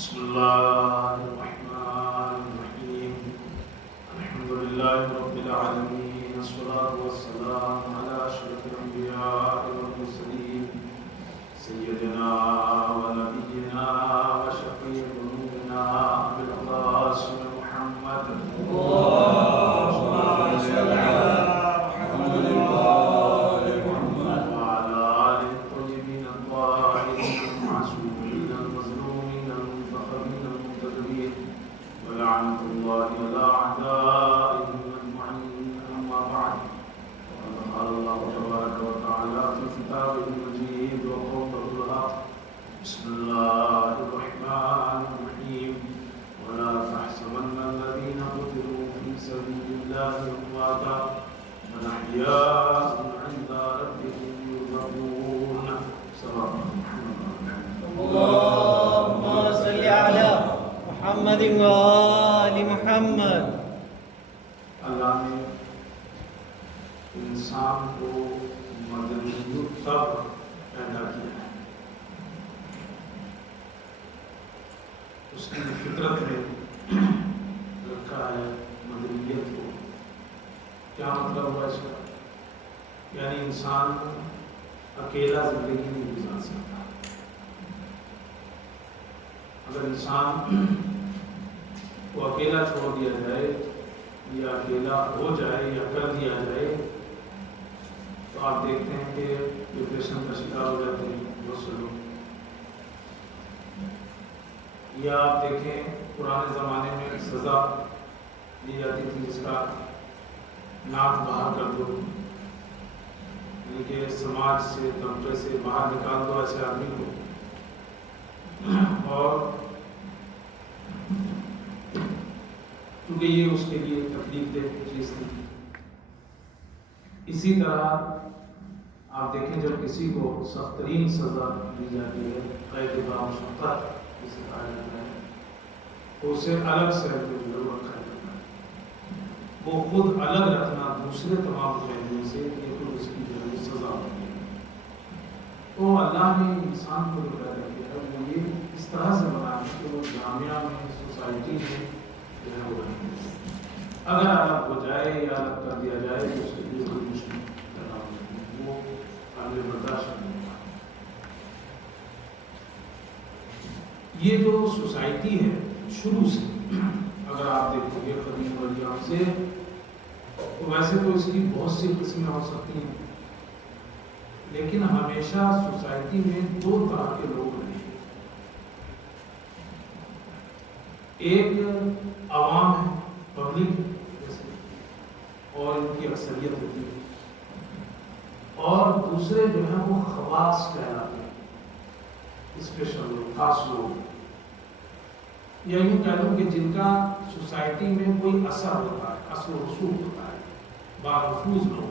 بسم الله الرحمن الرحيم. الحمد لله رب العالمين، الصلاة والسلام على أشرف الأنبياء والمرسلين سيدنا ونبينا وشفيع ذنوبنا أبي القاسم محمد اللهم صل على محمد وآل محمد وعلى آل الطيبين الطاهرين المعصومين المظلومين المنتخبين المنتدبين ولعنة الله على أعدائهم أجمعين. أما بعد، فقد قال الله تبارك وتعالى في كتابه المجيد وقوله الحق: بسم الله الرحمن الرحيم. ولا تحسبن الذين قتلوا في سبيل الله أمواتا بل أحياء عند ربهم يرزقون. صدق اللهم صل على محمد وآل محمد. اللہ نے انسان کو مدنی تب پیدا کیا ہے. اس کی فطرت میں رکھا ہے مدنیت کو. کیا مطلب ہوا اس کا؟ یعنی انسان اکیلا زندگی نہیں گزار سکتا. اگر انسان کو اکیلا چھوڑ دیا جائے یا اکیلا ہو جائے یا کر دیا جائے تو آپ دیکھتے ہیں کہ ڈپریشن کا شکار ہو جاتے ہیں بہت سے لوگ. یا آپ دیکھیں پرانے زمانے میں سزا دی جاتی تھی جس کا ناک باہر کر دو، یعنی کہ سماج سے طبقے سے باہر نکال دو ایسے آدمی کو. اور کیونکہ یہ اس کے لیے تکلیف دہ چیز تھی. اسی طرح آپ دیکھیں جب کسی کو سخت ترین سزا دی جاتی ہے، قید بامشقت جسے کہا جاتا ہے، تو اسے الگ سے رکھا جاتا ہے. وہ خود الگ رکھنا دوسرے تمام قیدیوں سے یہ خود اس کی جو ہے سزا ہوتی ہے. تو اللہ نے انسان کو جو پیدا کیا ہے وہ یہ اس طرح سے بنا ہے کہ وہ جامعہ میں سوسائٹی میں جو ہے وہ رہے. اگر الگ ہو جائے یا الگ کر دیا جائے تو اس کے لیے کوئی مشکل پیدا ہو جاتی ہے، وہ قابل برداشت نہیں ہوگا. یہ جو سوسائٹی ہے شروع سے اگر آپ دیکھو گے قدیم ایام سے، تو ویسے تو اس کی بہت سی قسمیں ہو سکتی ہیں، لیکن ہمیشہ سوسائٹی میں دو طرح کے لوگ رہے ہیں. ایک عوام ہے، پبلک جیسے، اور ان کی اکثریت ہوتی ہے. اور دوسرے جو ہیں وہ خواص کہلاتے ہیں، اسپیشل لوگ، خاص لوگ. یا یوں کہہ لوں کہ جن کا سوسائٹی میں کوئی اثر ہوتا ہے، اثر و رسوخ ہوتا ہے، بانفوذ لوگ،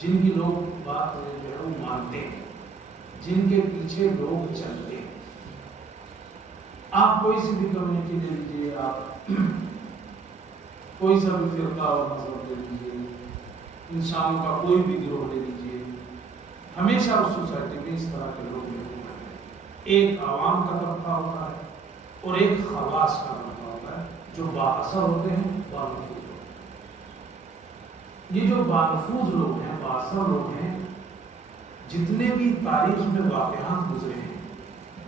جن کی لوگ بات جو ہے وہ مانتے ہیں، جن کے پیچھے لوگ چلتے ہیں. آپ کوئی سی بھی کمیونٹی لے لیجیے، آپ کوئی سا بھی فرقہ اور مذہب لے لیجیے، انسانوں کا کوئی بھی گروہ لے لیجیے، ہمیشہ اس سوسائٹی میں اس طرح کے لوگ ہوتے ہیں. ایک عوام کا طبقہ ہوتا ہے اور ایک خواص کا طبقہ ہوتا ہے جو بااثر ہوتے ہیں، بانفوذ ہوتے ہیں. یہ جو بانفوذ لوگ ہیں، بااثر لوگ ہیں، جتنے بھی تاریخ میں واقعات گزرے ہیں،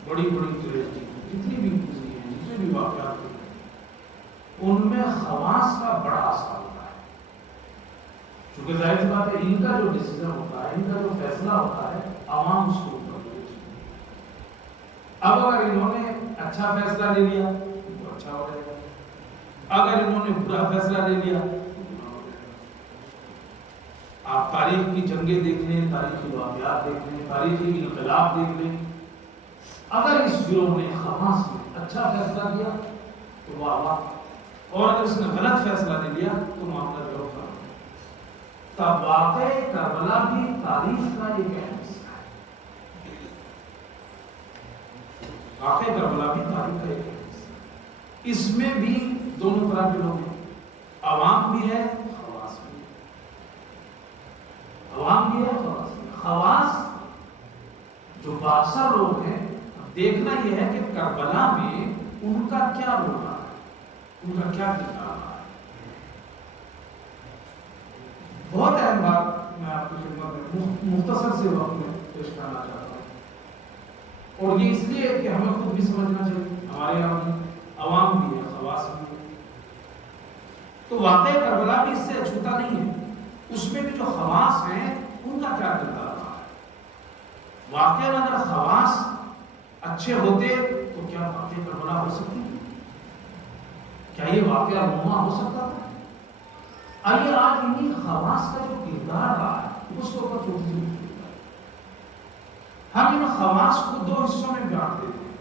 بڑی بڑی ٹریجڈی جتنی بھی گزری ہیں، جتنے بھی واقعات گزرے ہیں، ان میں خواص کا بڑا اثر ہوتا ہے. چونکہ ظاہر سی بات ہے ان کا جو ڈیسیزن ہوتا ہے، ان کا جو فیصلہ ہوتا ہے، عوام اس کو اوپر لے جاتی ہے. اب اگر انہوں نے اچھا فیصلہ لے لیا تو اچھا ہو جائے گا، اگر انہوں نے برا فیصلہ لے لیا تو برا ہو جائے گا. آپ تاریخ کی جنگیں دیکھ لیں، تاریخی واقعات دیکھ لیں، تاریخی انقلاب دیکھ لیں، اگر اس گروہ نے حماس میں اچھا فیصلہ کیا تو واہ واہ، اور اگر اس نے غلط فیصلہ لے لیا تو معاملہ جو ہوگا. تب واقع کربلا بھی تاریخ کا ایک اہم حصہ ہے. واقع کربلا بھی تاریخ کا ایک اہم حصہ ہے. اس میں بھی دونوں طرح کے لوگ ہیں، عوام بھی ہے، خواص بھی ہے. عوام بھی ہے، خواص بھی ہے. خواص جو بااثر لوگ ہیں دیکھنا یہ ہے کہ کربلا میں ان کا کیا رول رہا ہے، ان کا کیا کردار رہا ہے۔ بہت اہم بات میں آپ کی خدمت میں مختصر سے وقت میں پیش کرنا چاہتا ہوں، اور یہ اس لیے کہ ہمیں خود بھی سمجھنا چاہیے، ہمارے یہاں بھی عوام بھی ہے، خواص بھی ہے۔ تو واقعہ کربلا بھی اس سے اچھوتا نہیں ہے، اس میں بھی جو خواص ہیں ان کا کیا کردار رہا ہے۔ واقعہ اگر خواص اچھے ہوتے تو کیا واقعہ کربلا ہو سکتی تھی؟ کیا یہ واقعہ رونما ہو سکتا تھا؟ آئیے آج انہیں خواص کا جو کردار رہا ہے اس کے اوپر چھوٹی سی گفتگو کریں۔ ہم ان خواص کو دو حصوں میں بانٹ دیتے ہیں،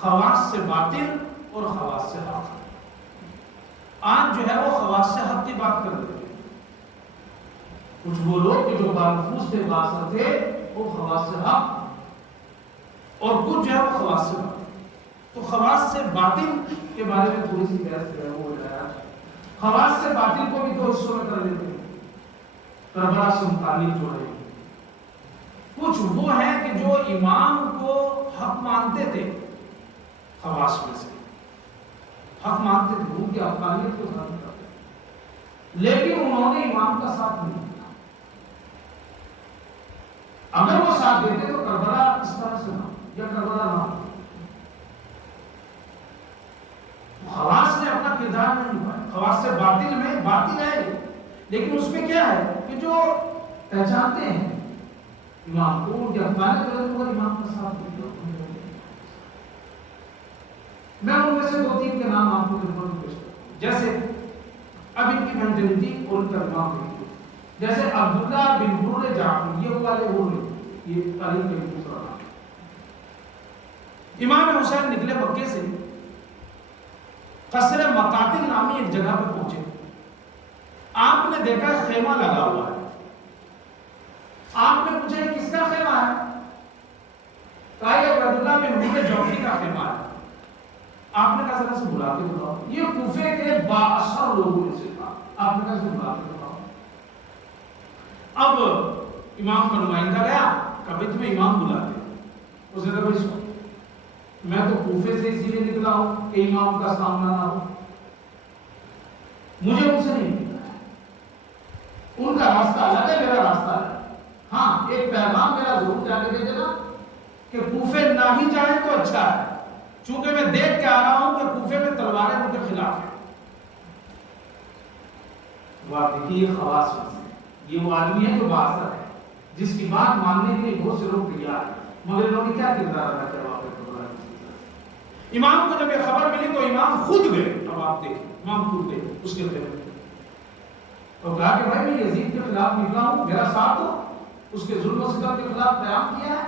خواص سے باطن اور خواص سے حق۔ آج جو ہے وہ خواص سے حق کی بات کر رہے ہیں۔ کچھ وہ لوگ جو بانفوس تھے، باثر تھے، وہ خواص سے حق، اور کچھ جو ہے وہ خواص سے باطن۔ تو خواص سے باطن کے بارے میں تھوڑی سی بحث جو ہے وہ بتایا۔ خواص سے باطن کو بھی دو حصوں میں کر لیتے ہیں، کربلا سے متعلق جو ہے کچھ وہ ہیں کہ جو امام کو حق مانتے تھے، خواص میں سے حق مانتے تھے، ان کی حقانیت کو ثابت کرتے تھے، لیکن انہوں نے امام کا ساتھ نہیں دیا۔ اگر وہ ساتھ دیتے تو کربلا اس طرح سے نہ یا کربلا نہ ہو۔ خواص نے اپنا کردار نہیں نبھایا، خواص سے باطن میں باطن ہے، لیکن اس میں کیا ہے کہ جو پہچانتے ہیں امام کو، ان کی حقانیت کو، امام کا ساتھ دیا۔ میں ان میں سے دو تین کے نام آپ کو خدمت میں پیش کرتا ہوں، جیسے اب ان کی مینٹلٹی اور ان کا دماغ دیکھیے۔ جیسے عبداللہ بن برر جعفری، یہ والے وہ نہیں، یہ تعلیم کا دوسرا نام۔ امام حسین نکلے مکے سے، قصر مقاتل نامی ایک جگہ پہ پہنچے، آپ نے دیکھا خیمہ لگا ہوا ہے۔ آپ نے پوچھا یہ کس کا خیمہ ہے؟ کہا یہ عبداللہ بن برر جعفری کا خیمہ ہے۔ آپ نے کہا ذرا سے بلا کے بتاؤ، یہ کوفے کے بااثر لوگوں میں سے تھا، آپ نے کہا سے بلا کے بتاؤ۔ اب امام کا نمائندہ گیا، کبھی تمہیں امام بلاتے ہیں، اس نے کہا بھائی سو میں تو کوفے سے اسی لیے نکلا ہوں کہ امام کا سامنا نہ ہو، مجھے ان سے نہیں ملتا ہے، ان کا راستہ الگ ہے، میرا راستہ الگ ہے۔ ہاں ایک پیغام میرا ضرور جا کے دے دینا کہ کوفے نہ ہی جائیں تو اچھا ہے، چونکہ میں دیکھ کے آ رہا ہوں کہ کوفے میں تلواریں ان کے خلاف ہیں۔ واقعی یہ خواص میں سے یہ وہ آدمی ہے جو باثر ہے، جس کی بات ماننے کے لیے بہت سے لوگ تیار ہیں، مگر انہوں نے کیا کردار ادا کیا واقعہ کربلا میں؟ امام کو جب یہ خبر ملی تو امام خود گئے۔ اب آپ دیکھیں، امام خود گئے اس کے خیمے میں اور کہا کہ بھائی میں یزید کے خلاف نکلا ہوں، میرا ساتھ دو، اس کے ظلم و ستم کے خلاف قیام کیا ہے۔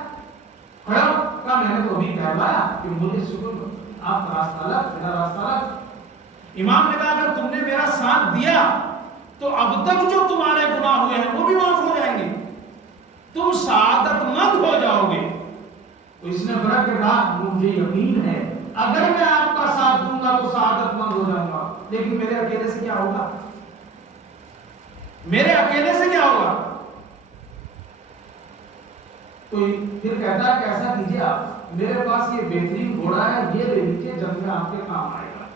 کھڑا کہا میں نے تو ابھی کہلایا کہ مجھے سکون، آپ کا راستہ الگ، میرا راستہ الگ۔ امام نے کہا اگر تم نے میرا ساتھ دیا تو اب تک جو تمہارے گناہ ہوئے ہیں وہ بھی معاف ہو جائیں گے، تم سعادت مند ہو جاؤ گے۔ تو اس نے بڑا کہ مجھے یقین ہے اگر میں آپ کا ساتھ دوں گا تو سعادت مند ہو جاؤں گا، لیکن میرے اکیلے سے کیا ہوگا؟ میرے اکیلے سے کیا ہوگا؟ تو پھر کہتا ہے کہ ایسا کیجیے آپ، میرے پاس یہ بہترین گھوڑا ہے، یہ لے لیجیے، جنگ میں آپ کے کام آئے گا۔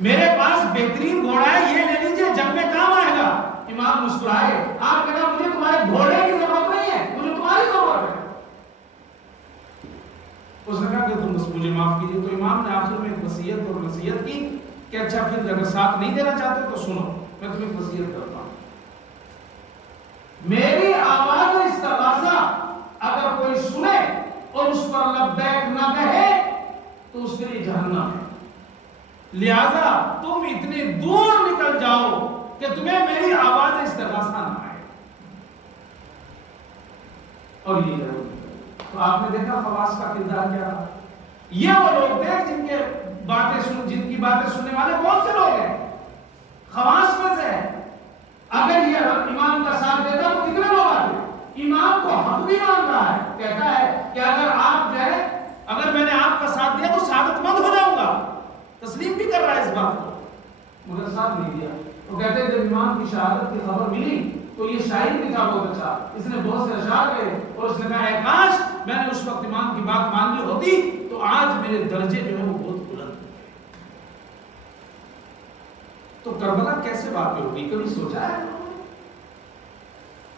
میرے پاس بہترین گھوڑا ہے، یہ لے لیجیے، جنگ میں کام آئے گا۔ امام مسکرائے، آپ کہنا مجھے تمہارے گھوڑے کی ضرورت نہیں ہے، مجھے تمہاری ضرورت ہے۔ اس نے کہا کہ تم مجھے معاف کیجیے۔ تو امام نے آخر میں ایک وصیت اور نصیحت کی کہ اچھا پھر اگر ساتھ نہیں دینا چاہتے تو سنو، میں تمہیں وصیت کرتا ہوں، میری آواز استغاثہ اگر کوئی سنے اور اس پر لبیک نہ کہے تو اس کے لیے جہنم ہے، لہذا تم اتنے دور نکل جاؤ کہ تمہیں میری آواز استغاثہ نہ آئے۔ اور یہ ضرور تو آپ نے دیکھا خواص کا کردار کیا رہا۔ یہ وہ لوگ تھے جن کی باتیں سننے والے بہت سے لوگ ہیں، خواص میں سے ہے۔ اگر یہ امام کا ساتھ دیتا تو کتنے لوگ آتے؟ امام کو حق بھی مان رہا ہے، کہتا ہے کہ اگر آپ جو ہے اگر میں نے آپ کا ساتھ دیا تو سعادت مند ہو جاؤں گا، تسلیم بھی کر رہا ہے اس بات کو، مگر ساتھ نہیں دیا۔ وہ کہتے ہیں جب امام کی شہادت کی خبر ملی تو یہ شاعر بھی تھا بہت اچھا، اس نے بہت سے اشعار گئے اور اس نے کہا اے کاش میں نے اس وقت امام کی بات مان لی ہوتی تو آج میرے درجے جو ہے وہ بہت بلند ہوتے۔ تو کربلا کیسے واقع ہوگی، کبھی سوچا ہے؟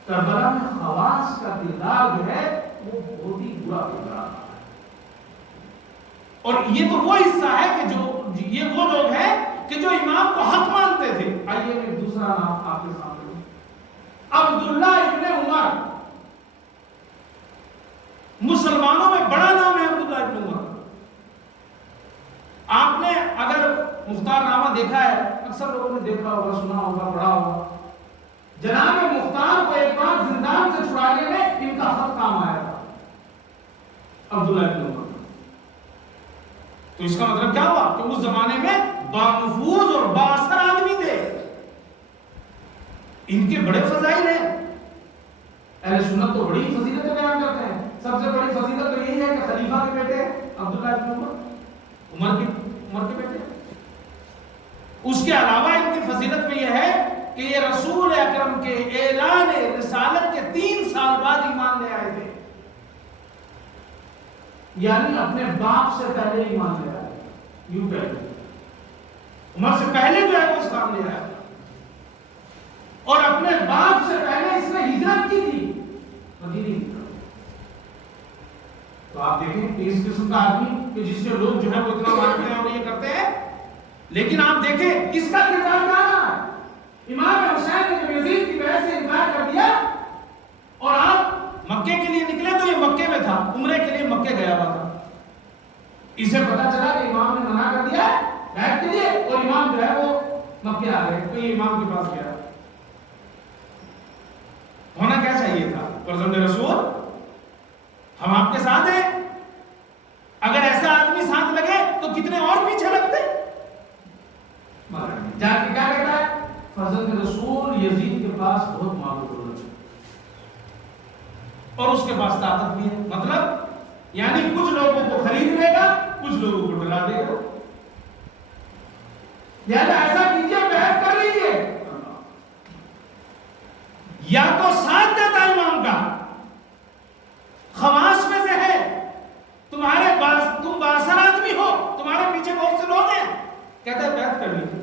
کربلا میں خواص کا کردار جو ہے وہ بہت ہی برا کردار ہے، اور یہ تو وہ حصہ ہے کہ جو یہ وہ لوگ ہیں کہ جو امام کو حق مانتے تھے۔ آئیے میں دوسرا نام آپ کے سامنے ہوں، عبداللہ ابن عمر۔ مسلمانوں میں بڑا نام ہے عبداللہ ابن عمر۔ آپ نے اگر مختار نامہ دیکھا ہے، اکثر لوگوں نے دیکھا ہوگا، سنا ہوگا، پڑھا ہوگا، جناب مختار کو ایک بار زندان سے چھڑانے میں ان کا خط کام آیا تھا، عبداللہ ابن عمر۔ تو اس کا مطلب کیا ہوا کہ اس زمانے میں بانفوذ اور بااثر آدمی تھے، ان کے بڑے فضائل ہیں۔ اہل سنت تو بڑی فضیلتیں بیان کرتے ہیں، سب سے بڑی فضیلت تو یہی ہے کہ خلیفہ کے بیٹے عبداللہ ابن عمر کے بیٹے۔ اس کے علاوہ ان کی فضیلت میں یہ ہے کہ یہ رسول اکرم کے اعلان رسالت کے 3 سال بعد ایمان لے آئے تھے، یعنی اپنے باپ سے پہلے ایمان لے آئے، یوں پہلے عمر سے پہلے جو ہے وہ اسلام لے آیا، اور اپنے باپ سے پہلے اس نے ہجرت کی تھی مدینے کی طرف۔ تو آپ دیکھیں کہ اس قسم کا آدمی کہ جس کے لوگ جو ہے وہ اتنا مانتے ہیں اور یہ کرتے ہیں، لیکن آپ دیکھیں اس کا کردار کیا رہا ہے۔ امام حسین نے جب یزید کی بیعت سے انکار کر دیا اور آپ مکے کے لیے نکلے تو یہ مکے میں تھا، عمرے کے لیے مکے گیا ہوا تھا۔ اسے پتا چلا کہ امام نے منع کر دیا بیعت کے لیے، اور امام جو ہے وہ مکے آ گئے، تو یہ امام کے پاس گیا۔ ہونا کیا چاہیے تھا؟ فرزند رسول ہم آپ کے ساتھ ہیں، اگر ایسا آدمی ساتھ لگے تو کتنے اور پیچھے لگتے۔ جا کے کیا کہتا ہے؟ فرزند رسول یزید کے پاس بہت مال و دولت ہے اور اس کے پاس طاقت بھی ہے، مطلب یعنی کچھ لوگوں کو خرید لے گا، کچھ لوگوں کو ڈرا دے گا، لہذا ایسا کیجیے بیعت کر لیجیے۔ یا تو ساتھ دیتا امام کا، خواص میں سے ہے، تم بااثر آدمی ہو، تمہارے پیچھے بہت سے لوگ ہیں، کہتے ہیں بیعت کر لیجیے۔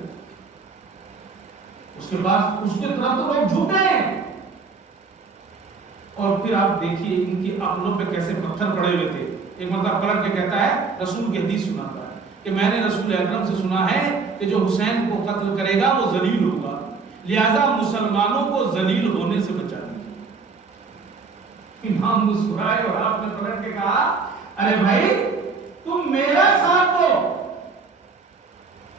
اس کے بعد اس کے طرف تو لوگ جھوٹے ہیں، اور پھر آپ دیکھیے ان کی عقلوں پہ کیسے پتھر پڑے ہوئے تھے۔ ایک مرتبہ پلٹ کے کہتا ہے، رسول کی حدیث سناتا ہے کہ میں نے رسول اکرم سے سنا ہے کہ جو حسین کو قتل کرے گا وہ ذلیل ہوگا، لہذا مسلمانوں کو ذلیل ہونے سے بچا دیجیے۔ امام مسکرائے اور آپ نے پلٹ کے کہا، ارے بھائی تم میرا ساتھ دو،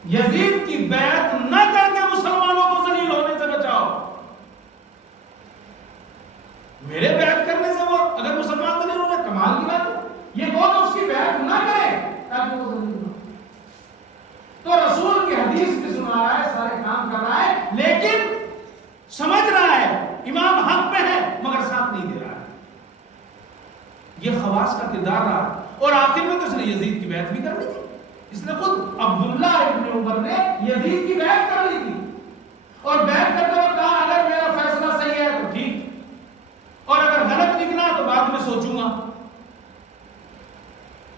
یزید کی بیعت نہ کر کے مسلمانوں کو ذلیل ہونے سے بچاؤ۔ میرے بیعت کرنے سے وہ اگر مسلمان ذلیل ہونے، کمال کی بات ہے، یہ وہ تو اس کی بیعت نہ کرے تاکہ وہ ذلیل ہو۔ تو رسول کی حدیث بھی سنا رہا ہے، سارے کام کر رہا ہے، لیکن سمجھ رہا ہے امام حق پہ ہے مگر ساتھ نہیں دے رہا ہے۔ یہ خواص کا کردار رہا، اور آخر میں تو اس نے یزید کی بیعت بھی کر لی تھی۔ اس نے خود عبداللہ ابن عمر نے یزید کی بیعت کر لی تھی، اور بیعت کرتے ہوئے کہا اگر میرا فیصلہ صحیح ہے تو ٹھیک، اور اگر غلط نکلا تو بعد میں سوچوں گا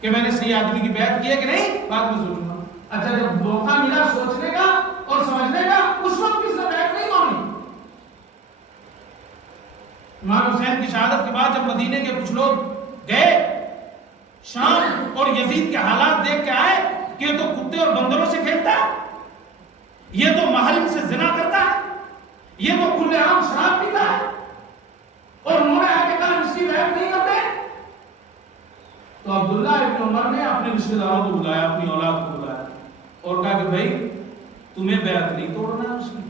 کہ میں نے صحیح آدمی کی بیعت کی ہے کہ نہیں، بعد میں سوچوں گا۔ اچھا جب موقع ملا سوچنے کا اور سمجھنے کا، اس وقت کس نے بیعت نہیں مانی۔ امام حسین کی شہادت کے بعد جب مدینے کے کچھ لوگ گئے شام اور یزید کے حالات دیکھ کے آئے کہ یہ تو کتے اور بندروں سے کھیلتا ہے، یہ تو محرم سے زنا کرتا ہے، یہ تو کھلے عام شراب پیتا ہے، اور انہوں نے آ کے کہا اس کی بیعت نہیں کرتے۔ تو عبداللہ ابن عمر نے اپنے رشتہ داروں کو بلایا، اپنی اولاد کو بلایا اور کہا کہ بھائی تمہیں بیعت نہیں توڑنا ہے اس کی،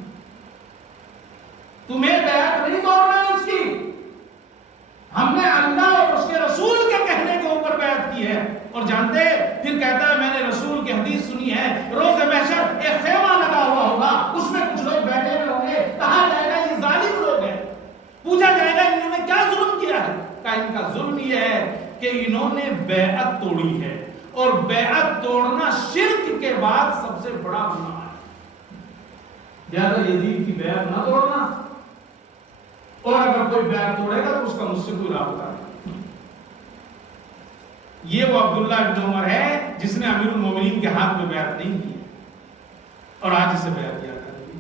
تمہیں بیعت نہیں توڑنا ہے اس کی، ہم نے اللہ اور اس کے رسول کے کہنے کے اوپر بیعت کی ہے۔ اور جانتے پھر کہتا ہے میں نے رسول کی حدیث سنی ہے، روز محشر ایک خیمہ لگا ہوا ہوگا، اس میں کچھ لوگ بیٹھے ہوئے ہوں گے، کہا جائے گا یہ ظالم لوگ ہیں، پوچھا جائے گا انہوں نے کیا ظلم کیا ہے، کہا ان کا ظلم یہ ہے کہ انہوں نے بیعت توڑی ہے، اور بیعت توڑنا شرک کے بعد سب سے بڑا گناہ ہے، لہذا یزید کی بیعت نہ توڑنا، اور اگر کوئی بیعت توڑے گا تو اس کا مجھ سے کوئی رابطہ نہیں۔ یہ وہ عبداللہ ابن عمر ہے جس نے امیر المومنین کے ہاتھ میں بیعت نہیں کی اور آج اسے بیعت کیا کر دی.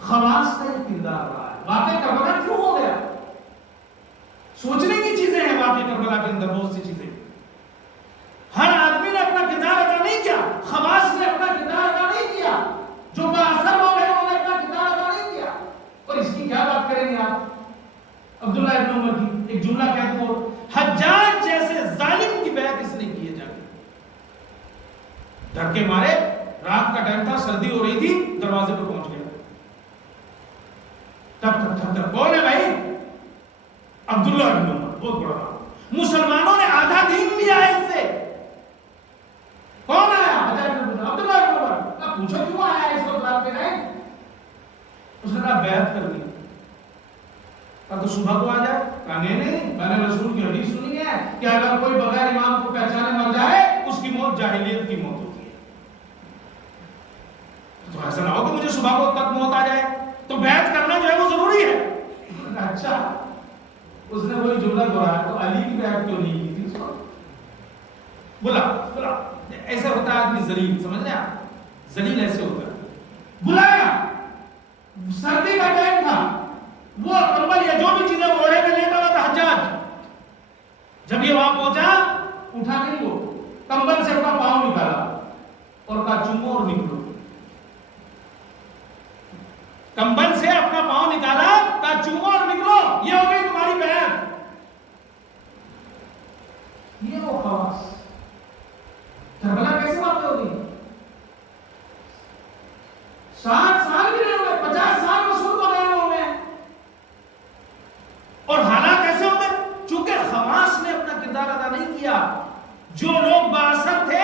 خواص کا یہ کردار رہا ہے. واقعہ کربلا کیوں ہو گیا؟ سوچنے کی چیزیں ہیں واقعہ کربلا کے اندر، بہت سی چیزیں. ہر آدمی نے اپنا کردار ادا نہیں کیا، خواص نے اپنا کردار ادا نہیں کیا، جو بااثر لوگ ہیں انہوں نے اپنا کردار ادا نہیں کیا. اور اس کی کیا بات کریں گے آپ؟ عبداللہ ابن عمر کی ایک جملہ کہہ دو، حجاج جیسے ظالم کی بیعت اس نے کی ہے جا کے. ڈر کے مارے، رات کا ٹائم تھا، سردی ہو رہی تھی، دروازے پر پہنچ گیا. تب کون ہے بھائی؟ عبداللہ ابن عمر، بہت بڑا نام. مسلمانوں نے آدھا دین لیا ہے اس سے. کون آیا؟ عبداللہ ابن عمر. پوچھو کیوں آیا اس وقت رات کے ٹائم؟ اس نے کہا بیعت کر دی. کہا تو صبح کو آ جائے. کہا نہیں، میں نے رسول کی حدیث سنی ہے کہ اگر کوئی بغیر امام کو پہچانے مر جائے اس کی موت جاہلیت کی موت ہوتی ہے. تو ایسا نہ ہو کہ مجھے صبح کو تک موت آ جائے، تو بیعت کرنا جو ہے وہ ضروری ہے. اچھا، اس نے وہی جملہ دہرایا، تو علی کی بیعت کیوں نہیں کی تھی اس کو؟ بلا ایسا ہوتا ہے آدمی ذلیل، سمجھ رہے آپ؟ ذلیل ایسے ہوتا ہے. بلایا، سردی کا ٹائم تھا، وہ کمبل یا جو بھی چیزیں اوڑھے میں لیتا ہوا تھا حجاج. جب یہ وہاں پہنچا، اٹھا نہیں، وہ کمبل سے اپنا پاؤں نکالا اور کہا چومو اور نکلو. کمبل سے اپنا پاؤں نکالا، کہا چومو اور نکلو، یہ ہو گئی تمہاری بیعت. یہ وہ خواص. کربلا کیسے واقع ہوگی؟ 60 سال بھی نہیں ہوئے، 50 سال رسول کو نہیں ہوئے. اور حالات ایسے ہو گئے چونکہ خواص نے اپنا کردار ادا نہیں کیا. جو لوگ بااثر تھے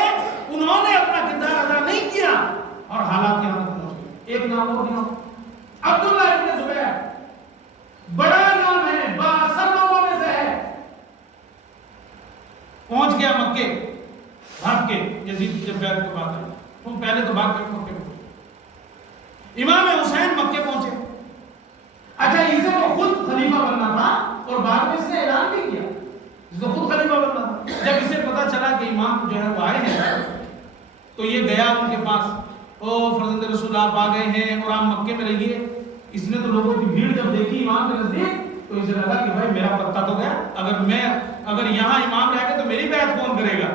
انہوں نے اپنا کردار ادا نہیں کیا اور حالات یہاں تک پہنچ گئے. ایک نام اور گناؤ، عبداللہ ابن زبیر. بڑا نام ہے، بااثر لوگوں میں سے ہے. پہنچ گیا مکے بھاگ کے. یزید جب بیعت کی بات آئی تو پہلے تو بھاگ کے مکے پہنچے. امام حسین مکے پہنچے. اچھا، اسے تو خود خلیفہ بننا تھا اور بعد میں اس نے اعلان بھی کیا اس کو خود خلیفہ بننا تھا. جب اسے پتا چلا کہ امام جو ہے وہ آئے ہیں تو یہ گیا ان کے پاس. او فرزند رسول آپ آ گئے ہیں اور آپ مکے میں رہیے. اس نے تو لوگوں کی بھیڑ جب دیکھی امام کے نزدیک تو اسے لگا کہ بھائی میرا پتہ تو گیا، اگر یہاں امام رہ گئے تو میری بیعت کون کرے گا.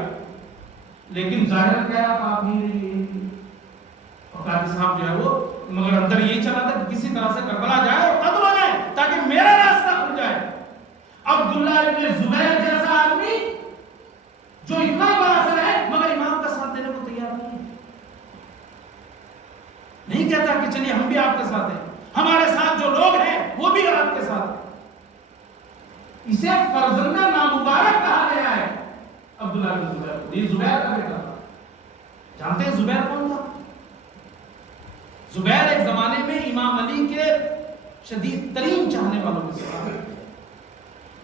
لیکن ظاہر کیا آپ ہی قاضی صاحب جو ہے وہ، مگر اندر یہی چلا تھا کہ کسی طرح سے کربلا جائے اور قتل ہو جائے تاکہ میرا راستہ کھل جائے. عبداللہ ابن زبیر جیسا آدمی جو اتنا بااثر ہے مگر امام کا ساتھ دینے کو تیار نہیں کہتا کہ چلیے ہم بھی آپ کے ساتھ ہیں، ہمارے ساتھ جو لوگ ہیں وہ بھی آپ کے ساتھ ہیں. اسے فرزند نامبارک کہا گیا ہے عبداللہ ابن زبیر کو. یہ زبیر کا بیٹا تھا. جانتے ہیں زبیر کون تھا؟ زبیر ایک زمانے میں امام علی کے شدید ترین چاہنے والوں میں سے.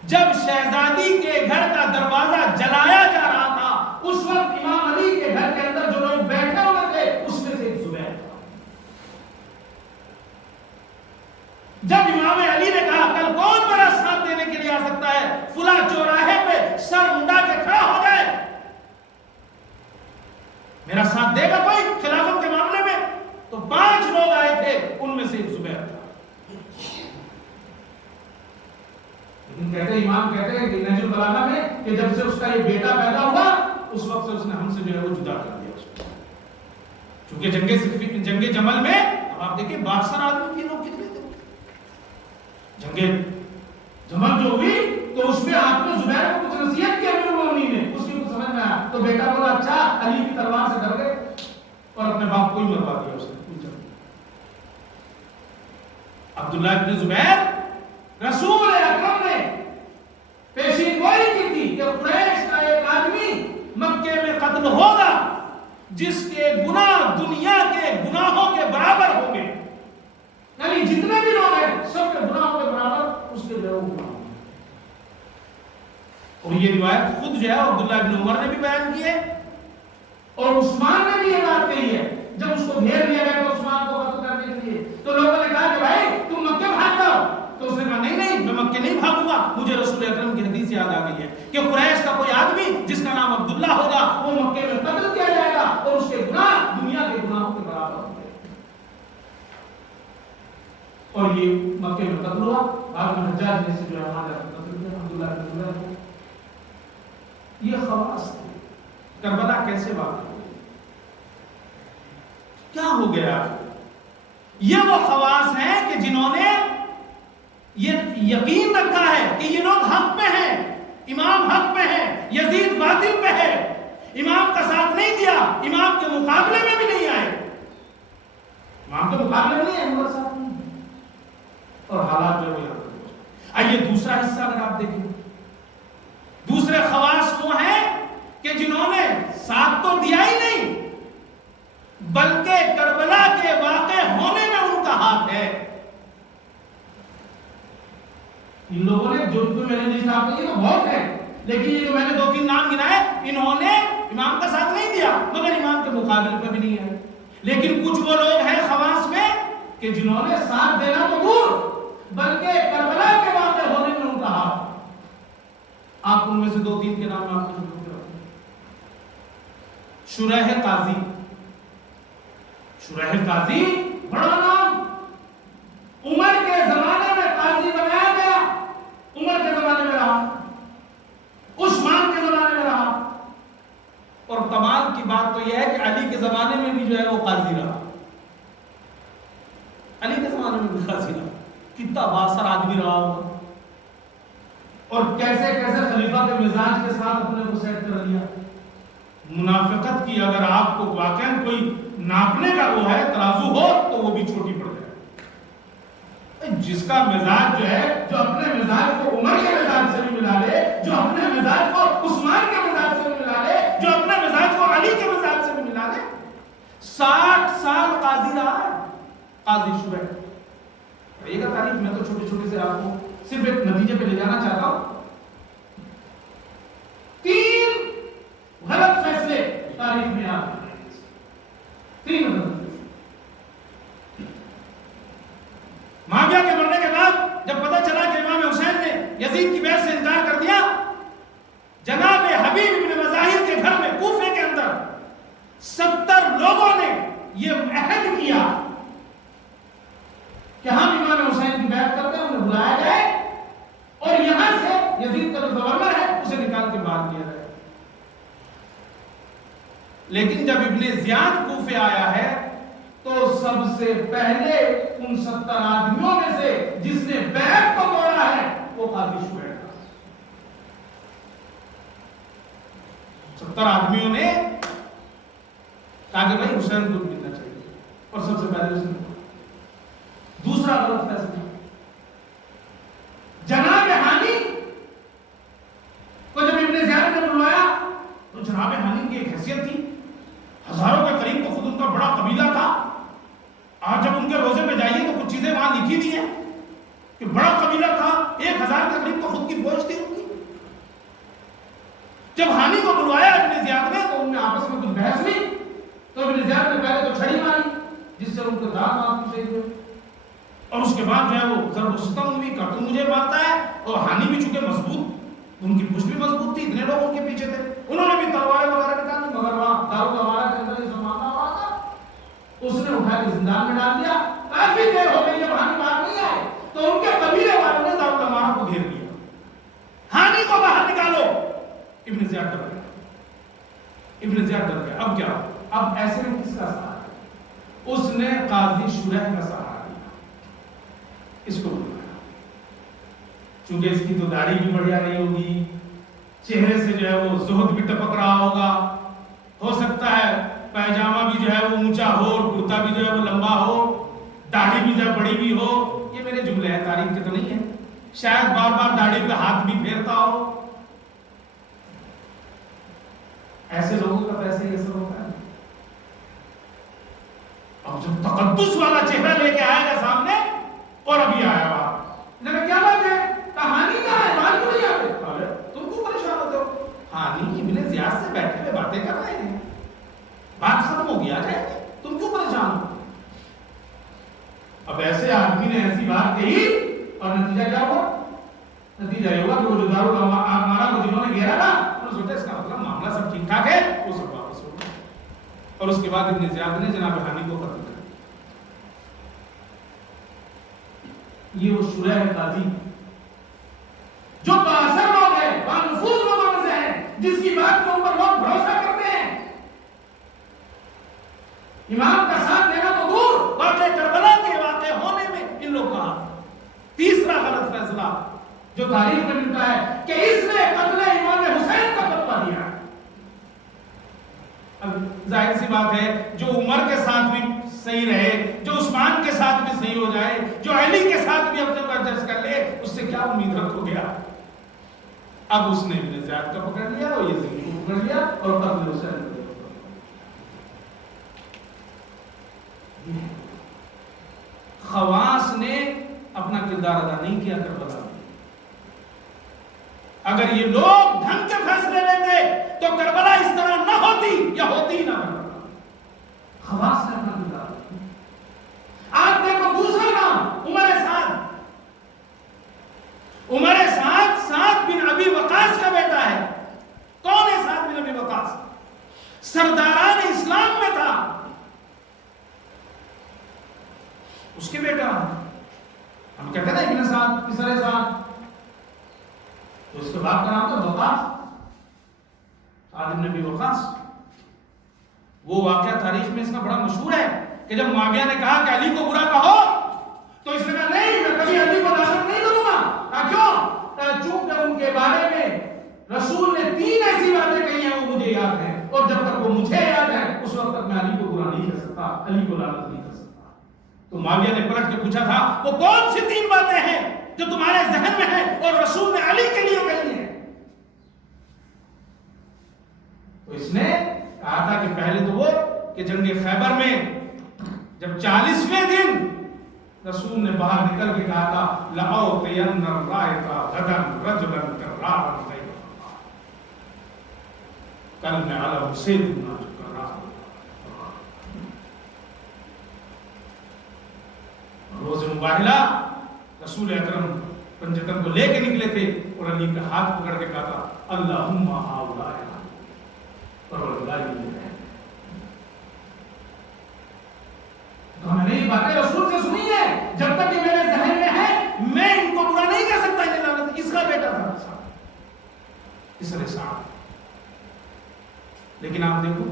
جب شہزادی کے گھر کا دروازہ جلایا جا رہا تھا اس وقت امام علی کے گھر کے اندر جو لوگ بیٹھے ہوئے تھے اس میں سے ایک زبیر تھا. جب امام علی نے کہا کل کون میرا ساتھ دینے کے لیے آ سکتا ہے، فلاں چوراہے پہ سر منڈا کے کھڑا ہو جائے، میرا ساتھ دے گا کوئی خلافت کے معاملے میں؟ تو 5 لوگ آئے تھے، ان میں سے ایک زبیر تھا. لیکن امام کہتے ہیں کہ نہج البلاغہ میں کہ جب سے اس کا یہ بیٹا پیدا ہوا اس وقت سے اس نے ہم سے جو ہے وہ جدا کر دیا اس کو. چونکہ جنگ جمل میں آپ دیکھیں 62 آدمی تھے، لوگ کتنے تھے. جنگ جمل جو ہوئی تو اس میں آپ نے زبیر کو کچھ نصیحت کی امیر المومنین نے، اس کی کچھ سمجھ میں آیا تو بیٹا بولا اچھا، علی کی تلوار سے ڈر گئے اور اپنے باپ کو ہی مروا دیا اس نے. عبداللہ ابن زبیر رسول اکرم نے پیشین گوئی کی تھی کہ قریش کا ایک آدمی مکے میں قتل ہوگا جس کے گناہ دنیا کے گناہوں کے برابر ہوں گے. یعنی جتنے بھی لوگ ہیں سب کے گناہوں کے برابر اس کے جو گناہ ہوں گے. اور یہ روایت خود جو ہے عبداللہ ابن عمر نے بھی بیان کی ہے اور عثمان نے بھی یہ بات کہی ہے. جب اس کو گھیر لیا گیا تو عثمان کو قتل کرنے کے لیے تو لوگوں نے کہا کہ بھائی تم مکے بھاگ جاؤ. تو اس نے کہا نہیں میں مکے نہیں بھاگوں گا، مجھے رسول اکرم کی حدیث یاد آ گئی ہے کہ قریش کا کوئی آدمی جس کا نام عبداللہ ہوگا وہ مکے میں قتل کیا جائے گا اور اس کے گناہ دنیا کے گناہوں کے برابر ہوں گے. اور یہ مکے میں قتل ہوا. بعد میں حجاج نے سے جو ہے وہاں جا کے قتل کیا عبداللہ بن زبیر کو. یہ خواص تھے. کربلا کیسے واقع ہوئی؟ کیا ہو گیا؟ یہ وہ خواص ہیں کہ جنہوں نے یہ یقین رکھا ہے کہ یہ لوگ حق پہ ہیں، امام حق پہ ہے، یزید باطل پہ ہے، امام کا ساتھ نہیں دیا، امام کے مقابلے میں بھی نہیں آئے، امام کے مقابلے میں نہیں آئے، مگر ساتھ نہیں. اور حالات جو ہے. آئیے دوسرا حصہ اگر آپ دیکھیں، دوسرے خواص وہ ہیں کہ جنہوں نے ساتھ تو دیا ہی نہیں بلکہ کربلا کے واقع ہونے میں ان کا ہاتھ ہے. ان لوگوں نے جو میں نے نہیں صاحب کہی تو بہت ہے، لیکن یہ جو میں نے 2-3 نام گنائے انہوں نے امام کا ساتھ نہیں دیا مگر امام کے مقابلے پہ بھی نہیں ہے. لیکن کچھ وہ لوگ ہیں خواص میں کہ جنہوں نے ساتھ دینا تو دور بلکہ کربلا کے واقع ہونے میں ان کا ہاتھ. آپ ان میں سے 2-3 کے نام آپ کو شریح قاضی. شریح قاضی بڑا نام، عمر کے زمانے میں قاضی بنایا گیا، عمر کے زمانے میں رہا، عثمان کے زمانے میں رہا، اور کمال کی بات تو یہ ہے کہ علی کے زمانے میں بھی جو ہے وہ قاضی رہا. علی کے زمانے میں بھی قاضی رہا. کتنا بااثر آدمی رہا ہوگا اور کیسے کیسے خلیفہ کے مزاج کے ساتھ اپنے کو سیٹ کر لیا. منافقت کی اگر آپ کو واقعا کوئی ناپنے کا وہ ہے ترازو ہو تو وہ بھی چھوٹی پڑ جائے. جس کا مزاج جو ہے، جو اپنے مزاج کو عمر کے مزاج سے بھی ملا لے، جو اپنے مزاج کو عثمان کے مزاج سے بھی ملا لے، جو اپنے مزاج کو علی کے مزاج سے بھی ملا لے. 60 سال قاضی رہا ہے قاضی شریح. یہ کا تاریخ میں تو چھوٹے چھوٹے سے آپ کو صرف ایک نتیجے پہ لے جانا چاہتا ہوں. 3 غلط فیصلے تاریخ میں آتے ہیں. 3 غلط فیصلے. معاویہ کے مرنے کے بعد جب پتہ چلا کہ امام حسین نے یزید کی بیعت سے انکار کر دیا، جناب حبیب بن مظاہر کے گھر میں کوفے کے اندر 70 لوگوں نے یہ عہد کیا کہ ہم امام حسین کی بیعت کرتے ہیں، انہیں بلایا جائے اور یہاں سے یزید کا جو گورنر ہے اسے نکال کے باہر کیا جائے. لیکن جب ابن زیاد کوفے آیا ہے تو سب سے پہلے ان 70 آدمیوں میں سے جس نے بیعت کو توڑا ہے وہ قاضی شریح تھا. 70 آدمیوں نے کہا کہ بھائی حسین کو ملنا چاہیے اور سب سے پہلے اس نے. دوسرا غلط فیصلہ، جناب ہانی کو جب ابن زیاد نے بلوایا تو جناب ہانی کی ایک حیثیت تھی، ہزاروں کے قریب تو خود ان کا بڑا قبیلہ تھا. آج جب ان کے روزے پہ جائیے تو کچھ چیزیں وہاں لکھی بھی ہیں کہ بڑا قبیلہ تھا، 1000 کے قریب تو خود کی فوج تھی ان کی. جب ہانی کو بلوایا ابن زیاد نے تو ان میں آپس میں کچھ بحث ہوئی تو ابن زیاد نے پہلے تو چھڑی ماری جس سے ان کے دانت آنکھ شہید ہوئے، اور اس کے بعد جو ہے وہ ضرب و ستم بھی کر تو مجھے مارتا ہے. اور ہانی بھی چونکہ مضبوط، ان کی پشت بھی مضبوط تھی، اتنے لوگ ان کے پیچھے تھے، انہوں نے بھی تلواریں وغیرہ نکالی، مگر وہاں دارو ہمارا کے اندر جو معاملہ ہوا تھا اس نے اٹھا کے زندان میں ڈال دیا. کافی دیر ہو گئی جب ہانی باہر نہیں آئے تو ان کے قبیلے والوں نے دارو ہمارا کو گھیر لیا. ہانی کو باہر نکالو. ابن زیاد ڈر گیا، ابن زیاد ڈر گیا. اب کیا؟ اب ایسے میں کس کا سہارا ہے؟ اس نے قاضی شریح کا سہارا لیا، اس کو بلایا. چونکہ اس کی تو داڑھی بھی بڑھیا نہیں ہوگی، چہرے سے جو ہے وہ زہد بھی ٹپک رہا ہوگا، ہو سکتا ہے پیجامہ بھی جو ہے وہ اونچا ہو اور کرتا بھی جو ہے وہ لمبا ہو، داڑھی بھی جو ہے بڑی بھی ہو. یہ میرے جملے ہیں، تاریخ کے تو نہیں ہے. شاید بار بار داڑھی پہ ہاتھ بھی پھیرتا ہو. ایسے لوگوں کا پیسے یہ سب ہوتا ہے. اب جب تقدس والا چہرہ لے کے آئے گا سامنے اور ابھی آیا وہاں، کیا بات ہے؟ کہانی کا ہے، بات کیوں نہیں آتے؟ تم کیوں پریشان ہوتے ہو؟ ہانی ابن زیاد سے بیٹھے ہوئے باتیں کر رہے ہیں، بات ختم ہو گیا جائے، تم کیوں پریشان ہو؟ اب ایسے آدمی نے ایسی بات کہی اور نتیجہ کیا ہوا؟ نتیجہ یہ ہوا کہ وہ جو دارو ہمارا کو جنہوں نے گھیرا تھا انہوں نے سوچا اس کا مطلب اور اس کے بعد ابن زیاد نے جناب ہانی کو قتل کر دیا۔ یہ وہ شریح قاضی جو بااثر لوگ ہیں، بانفوذ لوگوں میں سے ہیں، جس کی بات کے اوپر لوگ بھروسہ کرتے ہیں۔ امام کا ساتھ دینا تو دور، واقع کربلا کے واقع ہونے میں ان لوگ کا ہاتھ۔ تیسرا غلط فیصلہ جو تاریخ میں ملتا ہے کہ اس نے قتل امام حسین کا فتویٰ دیا۔ اب ظاہر سی بات ہے جو عمر کے ساتھ بھی صحیح رہے، جو عثمان کے ساتھ بھی صحیح ہو جائے، جو علی کے ساتھ بھی اپنے کو ایڈجسٹ کر لے، اس سے کیا امید رکھ ہو گیا؟ اب اس نے ابن زیاد کا پکڑ لیا اور یزید کو پکڑ لیا اور قتل حسین کو۔ خواص نے اپنا کردار ادا نہیں کیا کربلا میں۔ اگر یہ لوگ ڈھنگ کے فیصلے لیتے تو کربلا اس طرح نہ ہوتی یا ہوتی نہ کربلا۔ خواص نے اپنا کردار ادا کیا۔ آج دیکھو دوسرا نام عمر سعد۔ عمر سعد سعد بن ابی وقاص کا بیٹا ہے۔ کون ہے سعد بن ابی وقاص؟ سرداران اسلام میں تھا، اس کے بیٹا ہم کہتے ہیں نا ابن سعد، کسر سعد، تو اس کے باپ کا نام تھا وقاص، سعد بن ابی وقاص۔ وہ واقعہ تاریخ میں اس کا بڑا مشہور ہے کہ جب معاویہ نے کہا کہ علی کو برا کہو تو اس نے کہا نہیں، میں کبھی علی کو داخل نہیں کروں گا۔ کیوں؟ چونکہ ان کے بارے میں رسول نے 3 ایسی باتیں کہی ہیں وہ مجھے یاد ہیں، اور جب تک وہ مجھے یاد ہے اس وقت تک میں علی کو برا نہیں کر سکتا، علی کو لعنت نہیں کر سکتا۔ تو معاویہ نے پلٹ کے پوچھا تھا وہ کون سی 3 باتیں ہیں جو تمہارے ذہن میں ہیں اور رسول نے علی کے لیے کہی ہیں؟ تو اس نے کہا تھا کہ پہلے تو وہ کہ جنگ خیبر میں جب 40ویں دن رسول نے باہر نکل کے کہا تھا لَأَوْتِيَنَّ الرَّائِطَ غَدًا رَجُلًا كَرَّارًا غَيْرَ اللَّهِ، کل میں علی حسین بن کرار۔ روز مباہلہ رسول اکرم پنجتن کو لے کے نکلے تھے اور علی کا ہاتھ پکڑ کے کہا تھا اللہم ہؤلاء، پروردگار یہ ہے۔ تو ہم نے یہ باتیں رسول سے سنی ہے، جب تک یہ میرے ذہن میں ہے میں ان کو برا نہیں کر سکتا۔ یہ لعنت اس کا بیٹا تھا کسر سعد۔ لیکن آپ دیکھو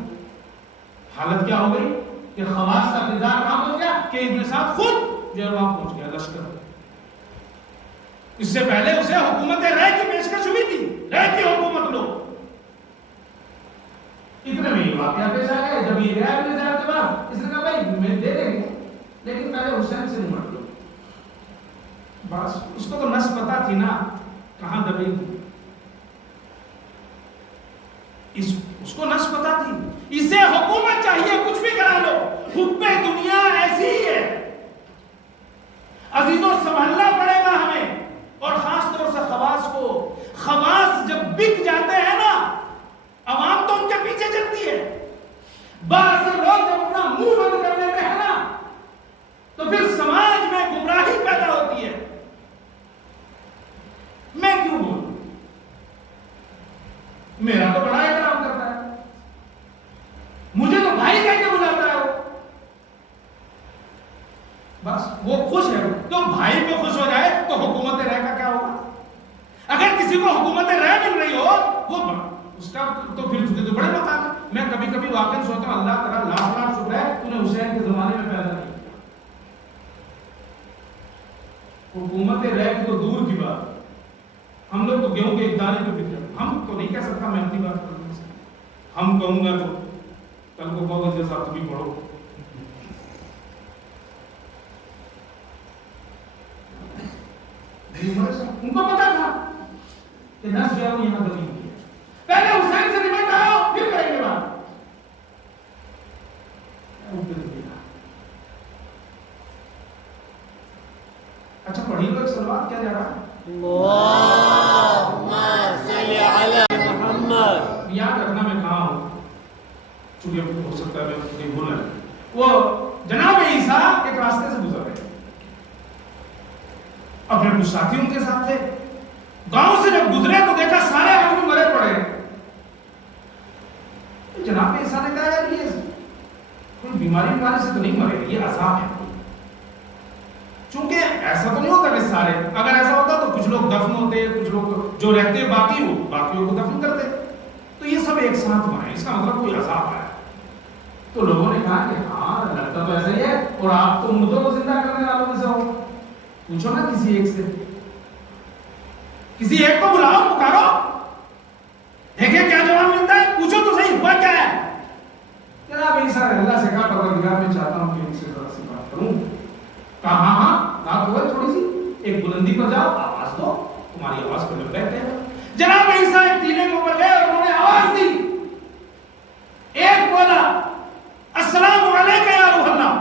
حالت کیا ہو گئی کہ خواص کا کردار کام ہو گیا کہ ابن سعد خود جو ہے وہاں پہنچ گیا لشکر۔ اس سے پہلے اسے حکومت رائے کی پیشکش ہوئی تھی، رائے کی حکومت لو۔ اتنے میں یہ واقعہ پیش آ گیا جب یہ گیا ابن زیاد کے پاس، اس نے کہا بھائی میں دے دیں گے لیکن پہلے حسین سے نمٹ لو۔ بس اس کو تو نس پتا تھی نا کہاں دبی تھی، اس کو نس پتا تھی اسے حکومت چاہیے کچھ بھی کرا لو، حب دنیا ایسی ہی ہے عزیزوں، سنبھلنا پڑے گا ہمیں۔ اور خاص طور سے خواص کو، خواص جب بک جاتے ہیں نا عوام تو ان کے پیچھے چلتی ہے۔ بعض لوگ جب اپنا منہ بند کرنے میں ہے نا تو پھر سماج میں گمراہی پیدا ہوتی ہے۔ میں کیوں بولوں؟ میرا تو بڑا احترام کرتا ہے، مجھے تو بھائی کہہ کے بلاتا ہے وہ، بس وہ خوش ہے۔ تو بھائی پہ خوش ہو جائے تو حکومت رائے کا کیا ہوگا؟ اگر کسی کو حکومت رائے مل رہی ہو وہ اس کا تو پھر تجھے تو بڑے مقام ہے۔ میں کبھی کبھی واقعی سوچتا ہوں اللہ تعالیٰ لاکھ لاکھ شکر ہے تو نے حسین کے زمانے میں پیدا نہیں کیا۔ حکومت رائے کی تو دور کی بات، ہم لوگ تو گیہوں کے ایک دانے پہ بک جائیں۔ ہم تو نہیں کہہ سکتا، میں اپنی بات کروں گا، ہم کہوں گا تو کل کو کہو گا جیسا تم بھی پڑھو۔ ان کو پتا تھا کہ 10 گیاروں یہاں دبی ہوئی ہے، پہلے حسین سے نمٹ آؤ پھر کریں گے بات۔ اچھا پڑھی لو ایک سلوات کیا جا رہا ہے؟ اللہم صلی علی محمد۔ یاد رکھنا میں کہاں ہوں، چونکہ ہو سکتا ہے میں بھولا۔ وہ جناب عیسیٰ ایک راستے سے گزر رہے، اپنے کچھ ساتھی ان کے ساتھ تھے، گاؤں سے جب گزرے تو دیکھا سارے آدمی مرے پڑے۔ جناب عیسیٰ نے کہا یار یہ بیماری سے تو نہیں مرے، یہ عذاب ہے. چونکہ ایسا تو نہیں ہوتا کہ سارے، اگر ایسا ہوتا تو کچھ لوگ دفن ہوتے، کچھ لوگ جو رہتے باقیوں کو دفن کرتے. تو یہ سب ایک ساتھ مرے، اس کا مطلب کوئی عذاب آیا. تو لوگوں نے کہا کہ ہاں لگتا تو ایسا ہی ہے، اور آپ تو مردوں کو زندہ کرنے والوں میں سے ہو. پوچھو نا کسی ایک سے، کسی ایک کو بلاؤ، پکارو، دیکھیں کیا جواب ملتا ہے. پوچھو تو صحیح ہوا کیا ہے. جناب عیسیٰ نے اللہ سے کہا پروردگار میں چاہتا ہوں کہ ان سے ذرا سی بات کروں. کہا ہاں بات ہو تھوڑی سی، ایک بلندی پر جاؤ، آواز دو، تمہاری آواز کو لگ بیٹھتے ہیں. جناب عیسیٰ ایک ٹیلے کے اوپر گئے اور انہوں نے آواز دی. ایک بولا السلام علیکم یا روح اللہ،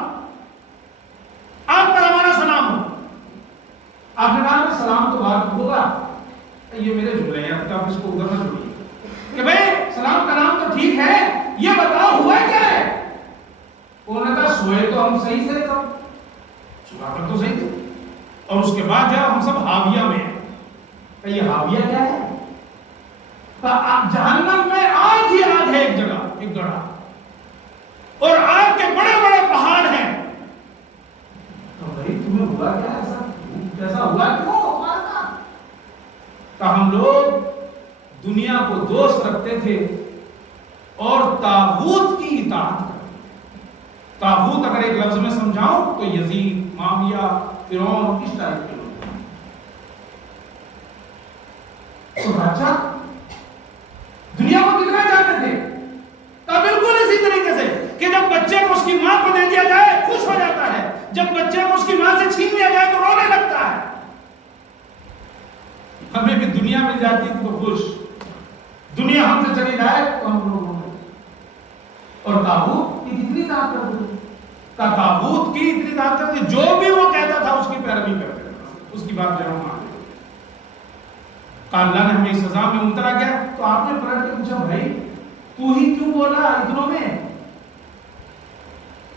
آپ پر ہمارا سلام ہو. آپ نے کہا سلام تو بات ہوگا، یہ میرے جملے ہیں، آپ اس کو ادھر نہ جوڑیے کہ بھائی سلام کا نام تو ٹھیک ہے، یہ بتاؤ ہوا کیا ہے. انہوں نے کہا سوئے تو ہم صحیح سے تھا، صبح کر تو صحیح تھے، اور اس کے بعد جو ہم سب حاویہ میں ہیں. کہ یہ حاویہ کیا ہے؟ جہنم میں آگ ہی آگ ہے، ایک جگہ ایک گڑھا، اور آگ کے بڑے بڑے پہاڑ ہیں. تو بھائی تمہیں ہوا کیا ایسا، کیسا ہوا کیوں مارنا؟ تو ہم لوگ دنیا کو دوست رکھتے تھے اور طاغوت کی اطاعت کرتے تھے. طاغوت اگر ایک لفظ میں سمجھاؤں تو یزید، معاویہ، فرعون، اس ٹائپ کے لوگ. تو بادشاہ دنیا کو کتنا جانتے تھے؟ تو بالکل اسی طریقے سے کہ جب بچے کو اس کی ماں کو دے دیا جائے خوش ہو جاتا ہے، جب بچے کو اس کی ماں سے چھین لیا جائے تو رونے لگتا ہے. ہمیں بھی دنیا مل جاتی تو خوش، دنیا ہم سے چلی جائے تو ہم لوگ رونے. اور طاغوت کی کتنی اطاعت کرتے تھے، طاغوت کی اتنی اطاعت کرتے، جو بھی وہ کہتا تھا اس کی پیروی کرتے تھے، اس کی بات جو ہم مانتے. اللہ نے ہمیں سزا میں مبتلا کیا. تو آپ نے پلٹ کے پوچھا بھائی تو ہی کیوں بولا اتنوں میں،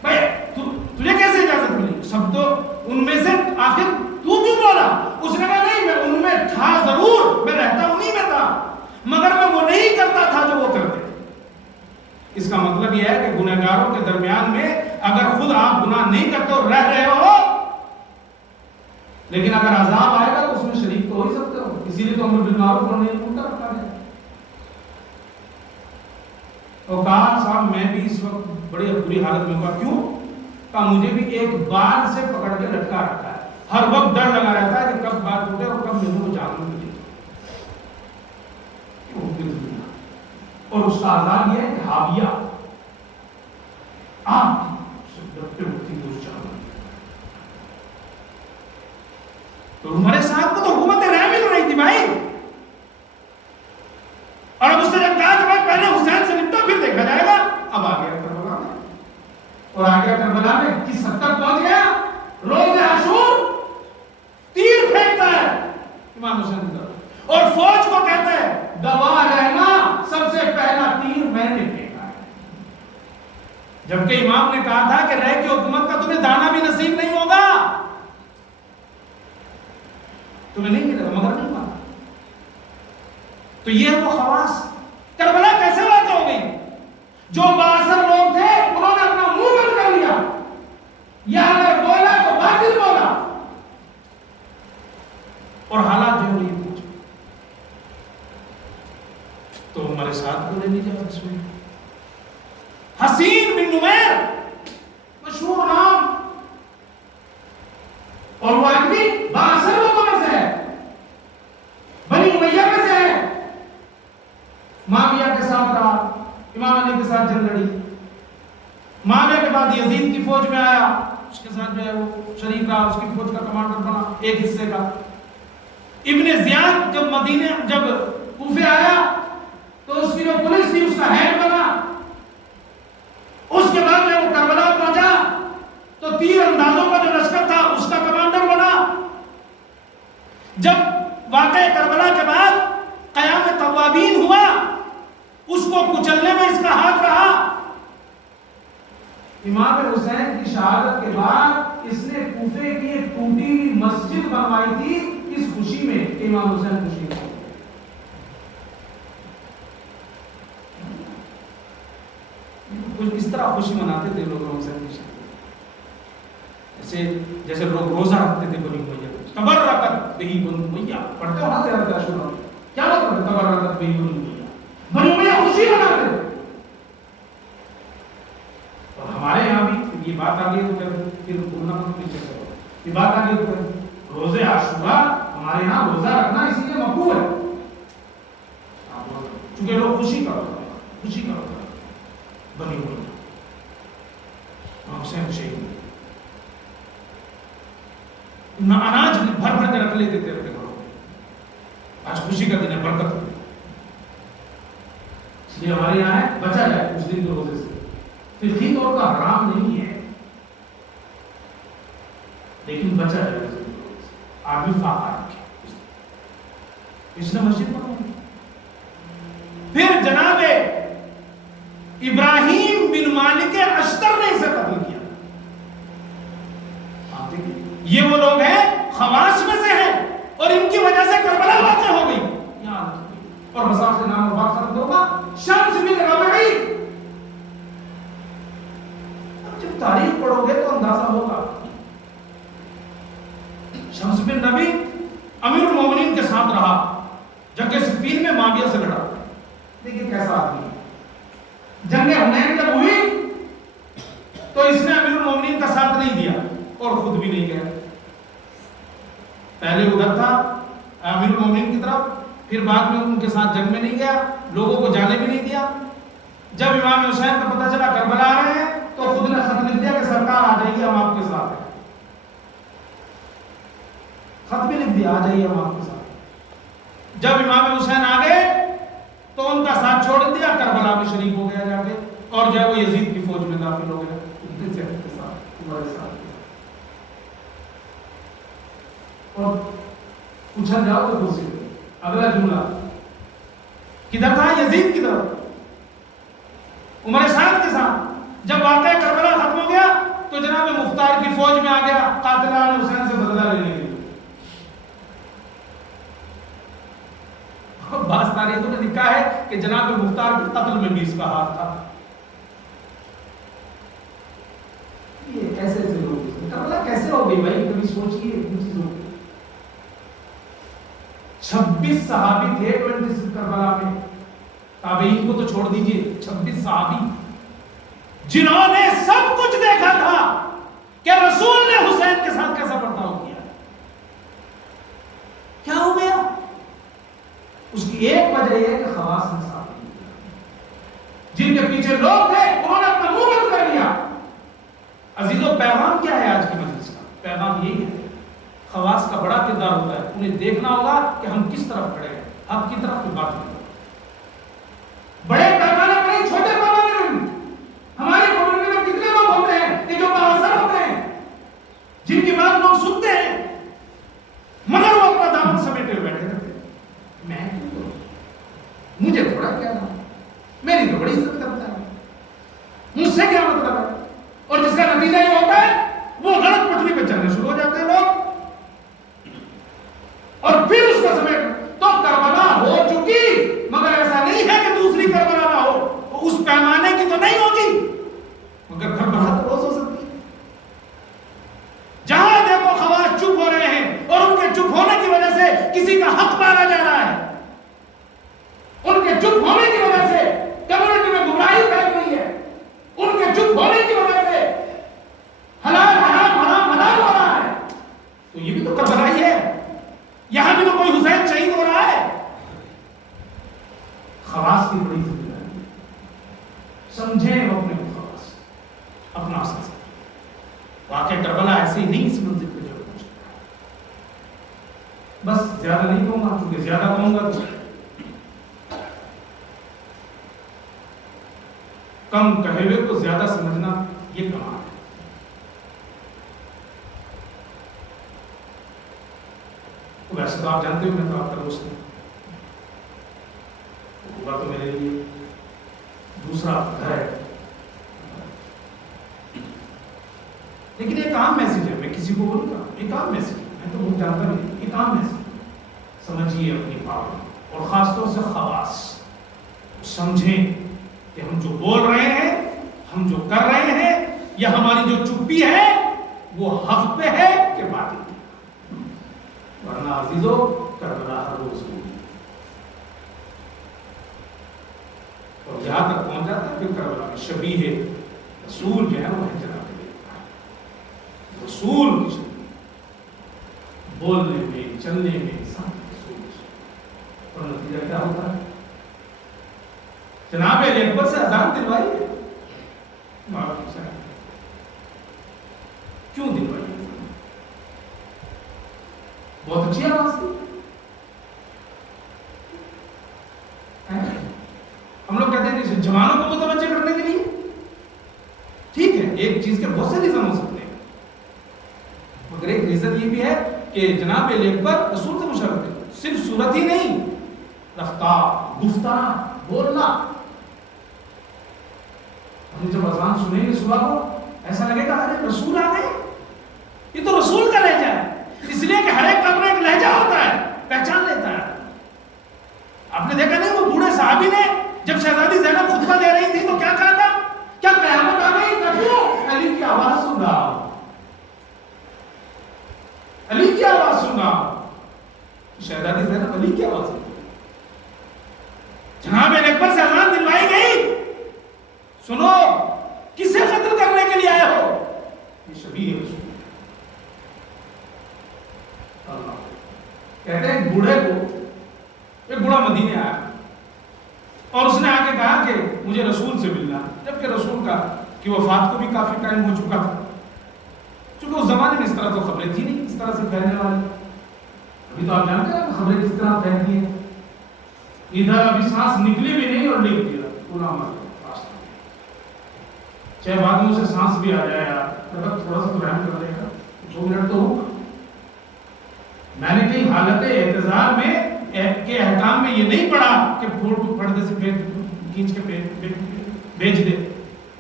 بھائی تجھے کیسے اجازت ملی؟ سب تو ان میں سے آخر تو کیوں بولا؟ اس نے کہا نہیں میں ان میں تھا ضرور، میں رہتا انہی میں تھا، مگر میں وہ نہیں کرتا تھا جو وہ کرتے تھے. اس کا مطلب یہ ہے کہ گنہگاروں کے درمیان میں اگر خود آپ گناہ نہیں کرتے اور رہ رہے ہو، لیکن اگر عذاب آئے گا تو اس میں شریک تو ہو ہی سکتے ہو. اسی لیے تو امر بالمعروف اور نہی عن المنکر رکھا ہے. اور کہا صاحب میں بھی اس وقت بڑی بری حالت میں ہوا. کیوں؟ کہا مجھے بھی ایک بال سے پکڑ کے لٹکا رکھا ہے، ہر وقت ڈر لگا رہتا ہے کہ کب بال ٹوٹے اور کب میرے کو جان ملے. اور اس کا عذاب یہ ہے کہ حاویہ آپ لٹکے اٹھتی دوست چاہوں. تو ہمارے ساتھ کو تو حکومت رہ مل رہی تھی بھائی، اور اب اس نے جب کہا کہ بھائی پہلے حسین سے نپٹو پھر دیکھا جائے گا. اب آ گیا کربلا میں، اور آ گیا کربلا میں کس حد تک پہنچ گیا؟ روز عاشور تیر پھینکتا ہے امام حسین کی طرف، اور فوج کو کہتا ہے گواہ رہنا سب سے پہلا تیر میں نے پھینکا ہے. جبکہ امام نے کہا تھا کہ رہ کی حکومت کا تمہیں دانا بھی نصیب نہیں ہوگا، تمہیں نہیں ملے گا، مگر نہیں مانا. تو یہ وہ خواص. کربلا کیسے واقع ہو گئی؟ جو 62 لوگ تھے انہوں نے اپنا منہ بند کر لیا، یا اگر بولا تو باطل بولا، اور حالات جو نہیں پہنچے. تو ہمارے ساتھ کو لے لیجیے اس میں حسین بن نمیر، مشہور نام، اور وہ آدمی 62 لوگوں میں سے ہے، بنی امیہ میں سے ہے. معاویہ کے ساتھ رہا، امام علی کے ساتھ جنگ لڑی، معاویہ کے بعد یزید کی فوج میں آیا، اس کے ساتھ جو ہے وہ شریک رہا، اس کی فوج کا کمانڈر بنا ایک حصے کا. ابن زیاد جب کوفے آیا تو اس کی جو پولیس تھی اس کا ہیڈ بنا. اس کے بعد جب وہ کربلا پہنچا تو تیر اندازوں کا جو لشکر تھا اس کا کمانڈر بنا. جب واقعہ کربلا کے بعد قیام توابین ہوا، اس کو کچلنے میں اس کا ہاتھ رہا. امام حسین کی شہادت کے بعد اس نے کوفے کی ایک ٹوٹی ہوئی مسجد بنوائی تھی اس خوشی میں کہ امام حسین خوشی میں. کچھ اس طرح خوشی مناتے تھے لوگ حسین کی شادی، جیسے لوگ روزہ رکھتے تھے بنی امیہ، تبرکت بہی بنی امیہ، پڑھتے ہو نا سیرت عاشورہ، کیا مطلب ہے تبرکت بہی بنی امیہ؟ بنی امیہ خوشی مناتے تھے. اور ہمارے یہاں بھی یہ بات آ گئی تو پھر بولنا مت پیچھے کرو، یہ بات آ گئی تو روزے عاشورہ ہمارے یہاں روزہ رکھنا اسی لیے مقبول ہے چونکہ لوگ خوشی کرو بنی ہوئی حسین شہید نہ اناج بھر بھر کے رکھ لیتے تھے اپنے گھروں میں. آج خوشی کا دن ہے، برکت ہو، اس لیے ہمارے یہاں ہے بچا جائے کچھ دن روزے سے. فقہی طور پر حرام نہیں ہے لیکن بچا جائے روزے سے. آدمی فاقہ رکھے، اس نے مسجد بنائی. پھر جناب ابراہیم بن مالک اشتر نے اسے قتل کیا. یہ وہ لوگ ہیں خواص میں سے ہیں اور ان کی وجہ سے کربلا واقع ہو گئی. اور مساف سے نام اور بات ختم ہوگا. شمس بن ربیع، جب تاریخ پڑھو گے تو اندازہ ہوگا. شمس بن ربیع امیر المومنین کے ساتھ رہا، جنگ صفین میں معاویہ سے لڑا. دیکھیے کیسا آدمی ہے. جنگ حنین جب ہوئی تو اس نے امیر المومنین کا ساتھ نہیں دیا اور خود بھی نہیں گیا. پہلے ادھر تھا امیر المومنین کی طرف، پھر بعد میں ان کے ساتھ جنگ میں نہیں گیا، لوگوں کو جانے بھی نہیں دیا. جب امام حسین کا پتہ چلا کربلا آ رہے ہیں تو خود نے خط لکھ دیا کہ سرکار آ جائیے ہم آپ کے ساتھ ہیں. خط بھی لکھ دیا آ جائیے ہم آپ کے ساتھ. جب امام حسین آ گئے تو ان کا ساتھ چھوڑ دیا، کربلا میں شریک ہو گیا جا کے، اور جو ہے وہ یزید کی فوج میں داخل ہو گیا ان کے ساتھ تمہارے ساتھ. اور پوچھا جاؤ تو دوسری اگلا جملہ کدھر تھا؟ یزید کی طرف، عمر سعد کے ساتھ. جب واقعہ کربلا ختم ہو گیا تو جناب مختار کی فوج میں آ گیا قاتلان حسین سے بدلہ لینے کے لیے. بعض تاریخوں نے لکھا ہے کہ جناب مختار کے قتل میں بھی اس کا ہاتھ تھا. یہ ایسے ایسے لوگ کربلا کیسے ہو گئی بھائی؟ کبھی سوچیے ان چیزوں کو. 26 صحابی تھے 26 کربلا میں، تابعین کو تو چھوڑ دیجئے، 26 صحابی جنہوں نے سب کچھ دیکھا تھا کہ رسول نے حسین کے ساتھ کیسا برتاؤ کیا. کیا ہو گیا؟ اس کی ایک وجہ یہ ہے کہ خواص نے ساتھ نہیں دیا. جن کے پیچھے لوگ تھے انہوں نے اپنا منہ بند کر لیا. عزیزو، پیغام کیا ہے آج کی مجلس کا؟ پیغام یہی ہے خواص کا بڑا کردار ہوتا ہے. انہیں دیکھنا ہوگا کہ ہم کس طرف کھڑے ہیں، حق کی طرف کی بات نہیں. بڑے پیمانے پر نہیں، چھوٹے پیمانے پر نہیں. ہماری کمیونٹی میں کتنے لوگ ہوتے ہیں کہ جو بااثر ہوتے ہیں، جن کی بات لوگ سنتے ہیں مگر وہ اپنا دامن سمیٹے ہوئے بیٹھے رہتے ہیں. میں کیوں کروں؟ مجھے تھوڑا کیا نام، میری تو بڑی عزت کرتا ہے، مجھ سے کیا مطلب ہے؟ اور جس کا نتیجہ یہ ہوتا ہے وہ غلط پٹری پہ چلنے شروع ہو جاتے ہیں لوگ، اور پھر اس کا سمیٹ. تو کربلا ہو چکی مگر ایسا نہیں ہے کہ دوسری کربلا نہ ہو. اس پیمانے کی تو نہیں ہوگی مگر کربلا تو روز ہو سکتی ہے. جہاں دیکھو خواص چپ ہو رہے ہیں اور ان کے چپ ہونے کی وجہ سے کسی کا حق مارا جا رہا ہے. ان کے چپ ہونے کی وجہ سے کمیونٹی میں گمراہی پھیل گئی ہے. ان کے چپ ہونے کی وجہ سے حلال حرام حرام حلال ہو رہا ہے. تو یہ بھی تو کربلا ہی ہے. یہاں بھی تو کوئی حسین شہید ہو رہا ہے. خواص کی بڑی ذمہ داری، سمجھیں اپنے خواص، اپنا احساس. واقعہ کربلا ایسے ہی نہیں اس منزل پہ جو پہنچا. بس زیادہ نہیں کہوں گا، چونکہ زیادہ کہوں گا تو کم کہے ہوئے کو زیادہ سمجھنا یہ کمال ہے. ویسے تو آپ جانتے ہو میں تو آپ کا دوست ہوں، ہوگا تو میرے لیے دوسرا گھر ہے. لیکن ایک عام میسج ہے، میں کسی کو بولوں گا ایک عام میسج ہے، میں تو بہت جانتا نہیں، ایک عام میسج سمجھیے اپنی بات، اور خاص طور سے خواص سمجھیں کہ ہم جو بول رہے ہیں ہم جو کر رہے ہیں یا ہماری جو چپی ہے وہ حق پہ ہے کہ باطل پہ؟ ورنہ عزیزو کربلا ہر روز ہوگی. اور یہاں تک پہنچ جاتا ہے کہ کربلا میں شبیہ رسول جو ہے وہ ہے جناب رسول کی شبیہ، بولنے میں چلنے میں سب رسول کی شبیہ. اور نتیجہ کیا ہوتا ہے؟ جناب علی اکبر سے اذان دلوائی ہے. کیوں دلوائی ہے؟ بہت اچھی آواز تھی. ہم لوگ کہتے ہیں کہ جوانوں کو متوجہ کرنے کے لیے ٹھیک ہے، ایک چیز کے بہت سے ریزن ہو سکتے ہیں، مگر ایک ریزن یہ بھی ہے کہ جناب علی اکبر رسول سے مشابہت ہے. صرف صورت ہی نہیں، رفتار، گفتار، بولنا. ہم جب اذان سنیں گے صبح کو ایسا لگے گا ارے رسول آ گئے. یہ تو رسول کا لہجہ ہے، اس لیے کہ ہر ایک کا اپنا ایک لہجہ ہوتا ہے، پہچان لیتا ہے. آپ نے دیکھا نہیں وہ بوڑھے صحابی نے جب شہزادی زینب خطبہ دے رہی تھی تو کیا کہا تھا؟ کیا قیامت آ گئی؟ کیوں؟ علی کی آواز سن رہا ہوں، علی کی آواز سن رہا ہوں. شہزادی زینب علی کی آواز سن رہی. جناب علی اکبر سے اذان دلوائی گئی، سنو کسے قتل کرنے کے لیے آئے ہو؟ یہ شبیہ رسول. اللہ کہتے ہیں بوڑھے کو، ایک بوڑھا مدینے آیا اور اس نے آ کے کہا کہ مجھے رسول سے ملنا، جبکہ رسول کا کی وفات کو بھی کافی ٹائم ہو چکا تھا. چونکہ اس زمانے میں اس طرح تو خبریں تھی نہیں اس طرح سے پھیلنے والی. ابھی تو آپ جانتے ہیں خبریں کس طرح پھیلتی ہیں. ادھر ابھی سانس نکلی بھی نہیں اور لکھ دیا پورا مر. چاہے بعد میں اسے سانس بھی آ جائے یار تھوڑا سا تو رحم کر دے گا، 2 منٹ تو ہوگا. میں نے کہیں حالت اعتذار میں کے احکام میں یہ نہیں پڑھا کہ فوٹو پردے سے کھینچ کے بیچ دے.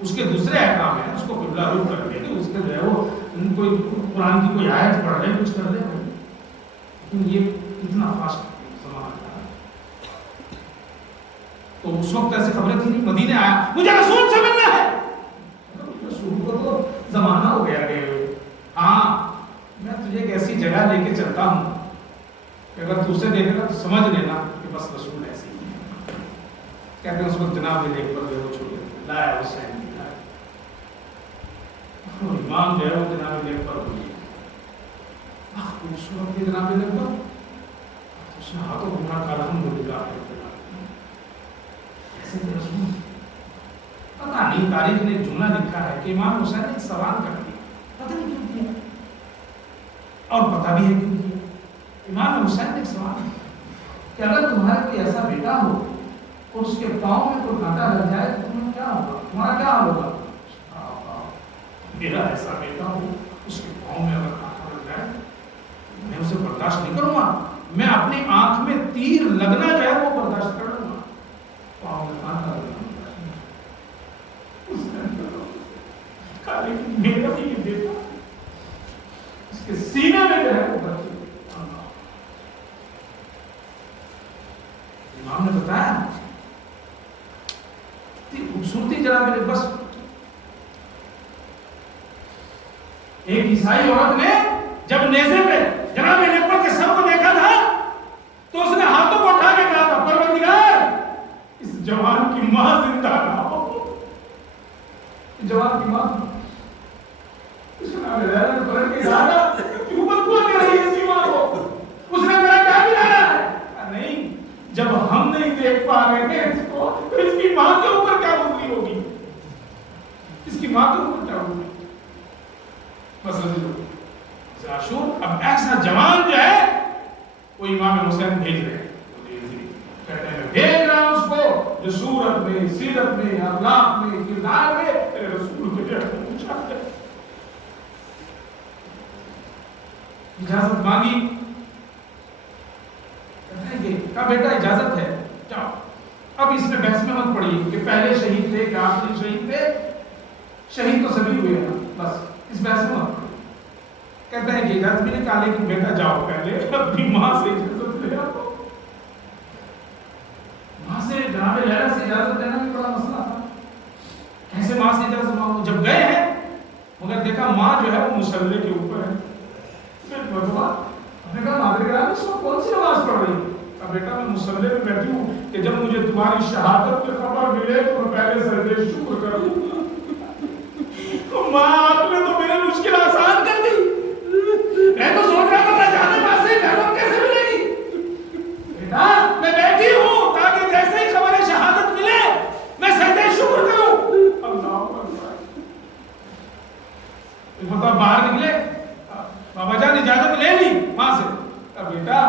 اس کے دوسرے احکام ہیں، اس کو قبلہ رخ کر دے، اس کے جو ہے وہ کوئی قرآن کی کوئی آیت پڑھ لے، کچھ کر لے. لیکن یہ اتنا فاسٹ زمانہ تھا تو اس وقت ایسی خبریں تھی نہیں. مدینے آیا، مجھے رسول سے ملنا ہے. رسول کو تو زمانہ ہو گیا کہ ہاں میں تجھے ایک ایسی جگہ لے کے چلتا ہوں کہ اگر تو اسے دیکھے گا تو سمجھ لینا کہ بس رسول ایسے ہی ہے. کہتے ہیں اس وقت جناب علی اکبر جو ہے وہ چھوڑے لایا حسین لایا. امام جو ہے وہ جناب علی اکبر ہو گئی. اس وقت یہ جناب علی اکبر اس نے ہاتھوں کو اٹھا کر الحمدللہ ایسے رسول. پتہ نہیں تاریخ نے جملہ لکھا ہے کہ امام حسین نے ایک سوال کر دیا، پتہ نہیں کیوں کیا اور پتہ بھی ہے کیوں کیا. امام حسین نے ایک سوال کہ اگر تمہارا کوئی ایسا بیٹا ہو اور اس کے پاؤں میں کوئی کانٹا لگ جائے تو تمہیں کیا ہوگا، تمہارا کیا حال ہوگا؟ میرا ایسا بیٹا ہو اس کے پاؤں میں اگر کانٹا لگ جائے میں اسے برداشت نہیں کروں گا، میں اپنی آنکھ میں تیر لگنا جو ہے وہ برداشت کر لوں گا، پاؤں میں کانٹا لگنا میرا بھی یہ بیٹا اس کے سینے میں جو ہے وہ بچے. امام نے بتایا خوبصورتی جناب علی بس. ایک عیسائی عورت نے جب نیزے پہ جناب علی اکبر کے سر کو دیکھا تھا تو اس نے ہاتھوں کو اٹھا کے کہا تھا پروردگار اس جوان کی ماں زندہ نہ ہو. جوان کی ماں اس نے پلٹ کے کہا کیوں بددعا کر رہی ہے اس کی ماں کو؟ اس نے میرا کیا بگاڑا ہے؟ نہیں، جب ہم نہیں دیکھ پا رہے ہیں اس کو تو اس کی ماں کے اوپر کیا گزری ہوگی، اس کی ماں کے اوپر کیا ہوگی. بس عاشور اب ایسا جوان جو ہے وہ امام حسین بھیج رہے ہیں، کہتے ہیں بھیج رہا ہوں اس کو جو صورت میں، سیرت میں، اخلاق میں، کردار میں تیرے رسول کے جیسا پوچھا ہے. اجازت مانگی، کہتے ہیں کہ کہا بیٹا اجازت ہے جاؤ. اب اس میں بحث میں مت پڑی کہ پہلے شہید تھے کہ آخری شہید تھے، شہید تو سبھی ہوئے ہیں، بس اس بحث میں مت پڑی. کہتا ہے کہ اجازت بھی نے کہا لیکن بیٹا جاؤ پہلے اپنی ماں سے اجازت لے آؤ. ماں سے جناب لیلا سے اجازت لینا بھی بڑا مسئلہ تھا. کیسے ماں سے اجازت مانگو. جب گئے ہیں مگر دیکھا ماں جو ہے وہ مصلی کے اوپر ہے. نے کہا مادر گرامی اس وقت کون سی نماز پڑھ رہی ہے؟ کہا بیٹا میں مصلی میں بیٹھی ہوں کہ جب مجھے تمہاری شہادت کی خبر ملے تو میں پہلے سجدے شکر کروں. ماں آپ نے تو میرے مشکل آسان کر دی. میں تو سوچ رہا تھا جانے پاسے گھروں کیسے ملے گی. بیٹا میں بیٹھی ہوں تاکہ جیسے ہی خبر شہادت ملے میں سجدے شکر کروں. اللہ اکبر. پتہ باہر نکلے بابا جان اجازت لے لی ماں سے. بیٹا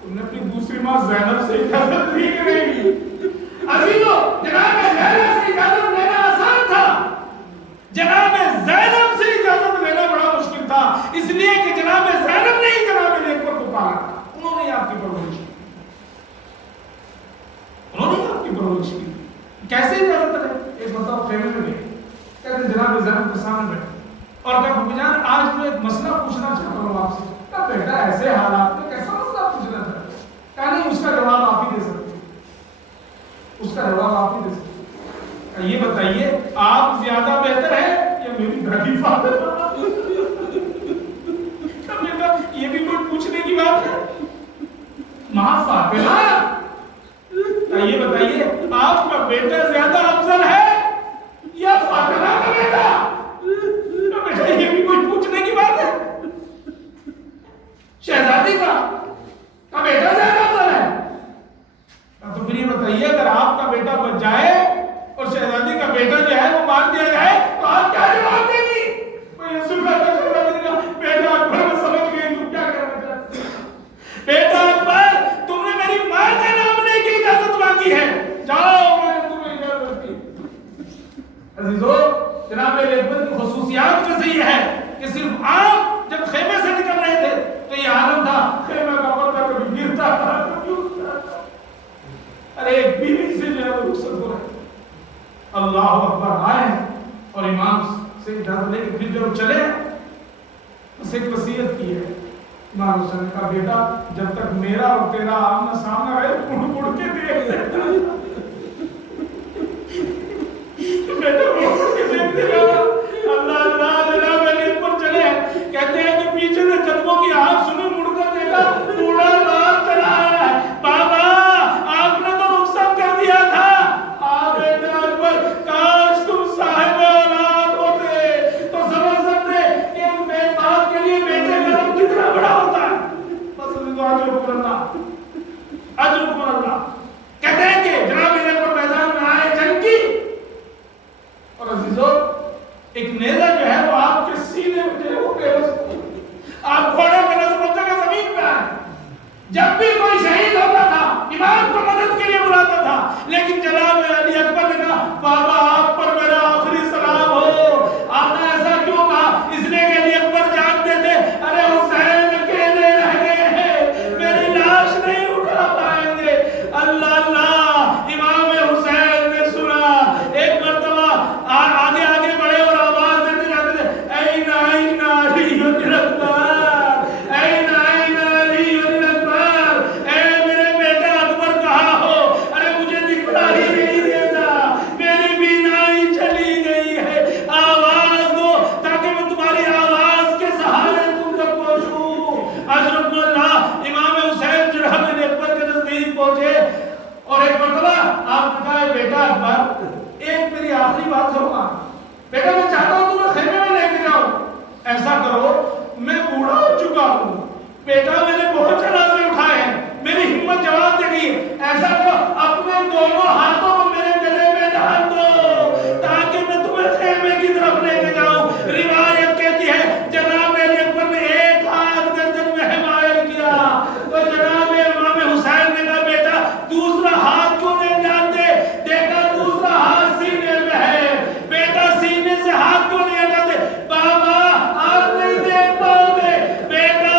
تم نے اپنی دوسری ماں زینب سے اجازت لی کہ نہیں؟ عزیزو جناب زینب سے اجازت لینا آسان تھا, جناب زینب سے اجازت لینا بڑا مشکل تھا. اس لیے کہ جناب زینب نے ہی جناب نیکبر کو پالا تھا. انہوں نے آپ کی پرورش کی, انہوں نے آپ کی پرورش کی. کیسے اجازت لے؟ ایک بتاؤ خیمے میں گئے, کہتے جناب زینب کے سامنے بیٹھے اور کہا بابا جان آج میں ایک مسئلہ پوچھنا چاہتا ہوں آپ سے. کہا بیٹا ایسے حالات میں کیسا مسئلہ پوچھنا چاہتے ہیں؟ کہا نہیں اس کا جواب آپ ہی دے سکتے, اس کا جواب آپ ہی دے سکتے. یہ بتائیے آپ زیادہ بہتر ہے یا میری دادی فاطمہ؟ بیٹا یہ بھی کوئی پوچھنے کی بات ہے؟ ماں فاطمہ یہ بتائیے آپ کا بیٹا زیادہ افضل ہے یا فاطمہ کا بیٹا؟ بیٹا یہ بھی کوئی پوچھنے کی بات ہے؟ شہزادی کا بیٹا زیادہ افضل ہے. تو پھر یہ بتائیے اگر آپ کا بیٹا بچ جائے اور شہزادی کا بیٹا جو ہے وہ مار دیا جائے تو آپ کیا جواب دیں گی؟ یہ سن رہا تھا شہزادی کا بیٹا اکبر میں سمجھ گئی تم کیا کرنا چاہتے ہیں. بیٹا اکبر تم نے میری ماں کا نام لے کے اجازت مانگی ہے, جاؤ میں نے تمہیں اجازت دی. عزیزو جناب اکبر کی خصوصیات میں سے یہ ہے کہ صرف آپ جب خیمے سے نکل رہے تھے تو یہ عالم تھا خیمے کا پردہ کبھی گرتا تھا کبھی اٹھتا تھا. ارے ایک بیوی سے جو ہے وہ رخصت ہو رہے. اللہ اکبر آئے اور امام سے اجازت لے کے پھر جب چلے اسے ایک وصیت کی ہے. امام حسین نے کہا بیٹا جب تک میرا اور تیرا آمنا سامنا ہے مڑ کے دیکھتے بیٹا مڑ کے دیکھتے رہا. اللہ اللہ جناب علی پر چلے کہتے ہیں کہ پیچھے سے قدموں کی آواز سنی, مڑ کر دیکھا بوڑھا باپ چلا ہے. بابا آپ نے تو رخصت کر دیا تھا. بیٹا اکبر کاش تم صاحب اولاد ہوتے تو سمجھ سکتے کہ ایک بے باپ کے لیے بیٹے کا غم کتنا بڑا ہوتا ہے. بس اجر پر اللہ, اجر پر اللہ. کہتے ہیں کہ جناب اکبر میدان میں آئے جنگ کی اور عزیزو ایک نیزہ جو ہے وہ آپ کے سینے میں جو ہے وہ بے بس آپ گھوڑے پہ نہ سمجھتے کہ زمین پہ آئے. جب بھی کوئی شہید ہوتا تھا امام کو مدد کے لیے بلاتا تھا, لیکن جناب علی اکبر نے کہا بابا آپ پر میرا آخری سلام ہو. آپ نے ایسا کیوں کہا؟ اس لیے کہ علی اکبر جانتے تھے ارے حسین اکیلے رہ گئے ہیں, میری لاش نہیں اٹھا پائیں گے. اللہ اللہ امام حسین نے سنا. ایک مرتبہ آگے آگے بڑھے اور آواز دیتے جاتے تھے این این علی اکبر, این این علی اکبر. اے میرے بیٹا اکبر کہاں ہو؟ ارے مجھے دکھائی نہیں دیتا, میری بینائی چلی گئی ہے. آواز دو تاکہ میں تمہاری آواز کے سہارے تم تک پہنچوں. اشرف اللہ امام حسین جناب اکبر کے نزدیک پہنچے اور ایک مرتبہ آپ نے کہا بیٹا اکبر ایک میری آخری بات سنو. بیٹا میں چاہتا ہوں تمہیں خیمے میں لے کے جاؤ. ایسا کرو میں بوڑھا ہو چکا ہوں, بیٹا میں نے بہت جنازے اٹھائے ہیں, میری ہمت جواب دے گی. ایسا کرو اپنے دونوں ہاتھوں کو میرے گلے میں ڈال دو تاکہ میں تمہیں خیمے کی طرف لے کے جاؤں. روایت کہتی ہے جناب علی اکبر نے ایک ہاتھ گردن میں حمایل کیا تو جناب امام حسین نے کہا بیٹا دوسرا ہاتھ کیوں نہیں ڈالتے؟ دیکھا دوسرا ہاتھ سینے میں ہے. بیٹا سینے سے ہاتھ کیوں نہیں ہٹاتے؟ بابا آپ نہیں دیکھ پاؤ گے. بیٹا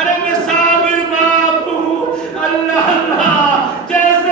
ارے میں صابر باپ ہوں. اللہ اللہ جیسے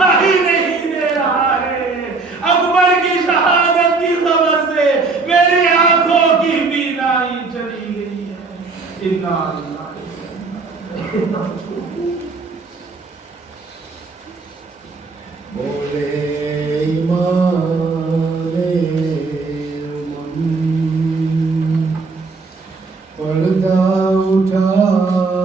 دکھائی نہیں دے رہا ہے. اکبر کی شہادت کی خبر سے میری آنکھوں کی بینائی چلی گئی ہے. انا للہ بولے ایمان پردہ اٹھا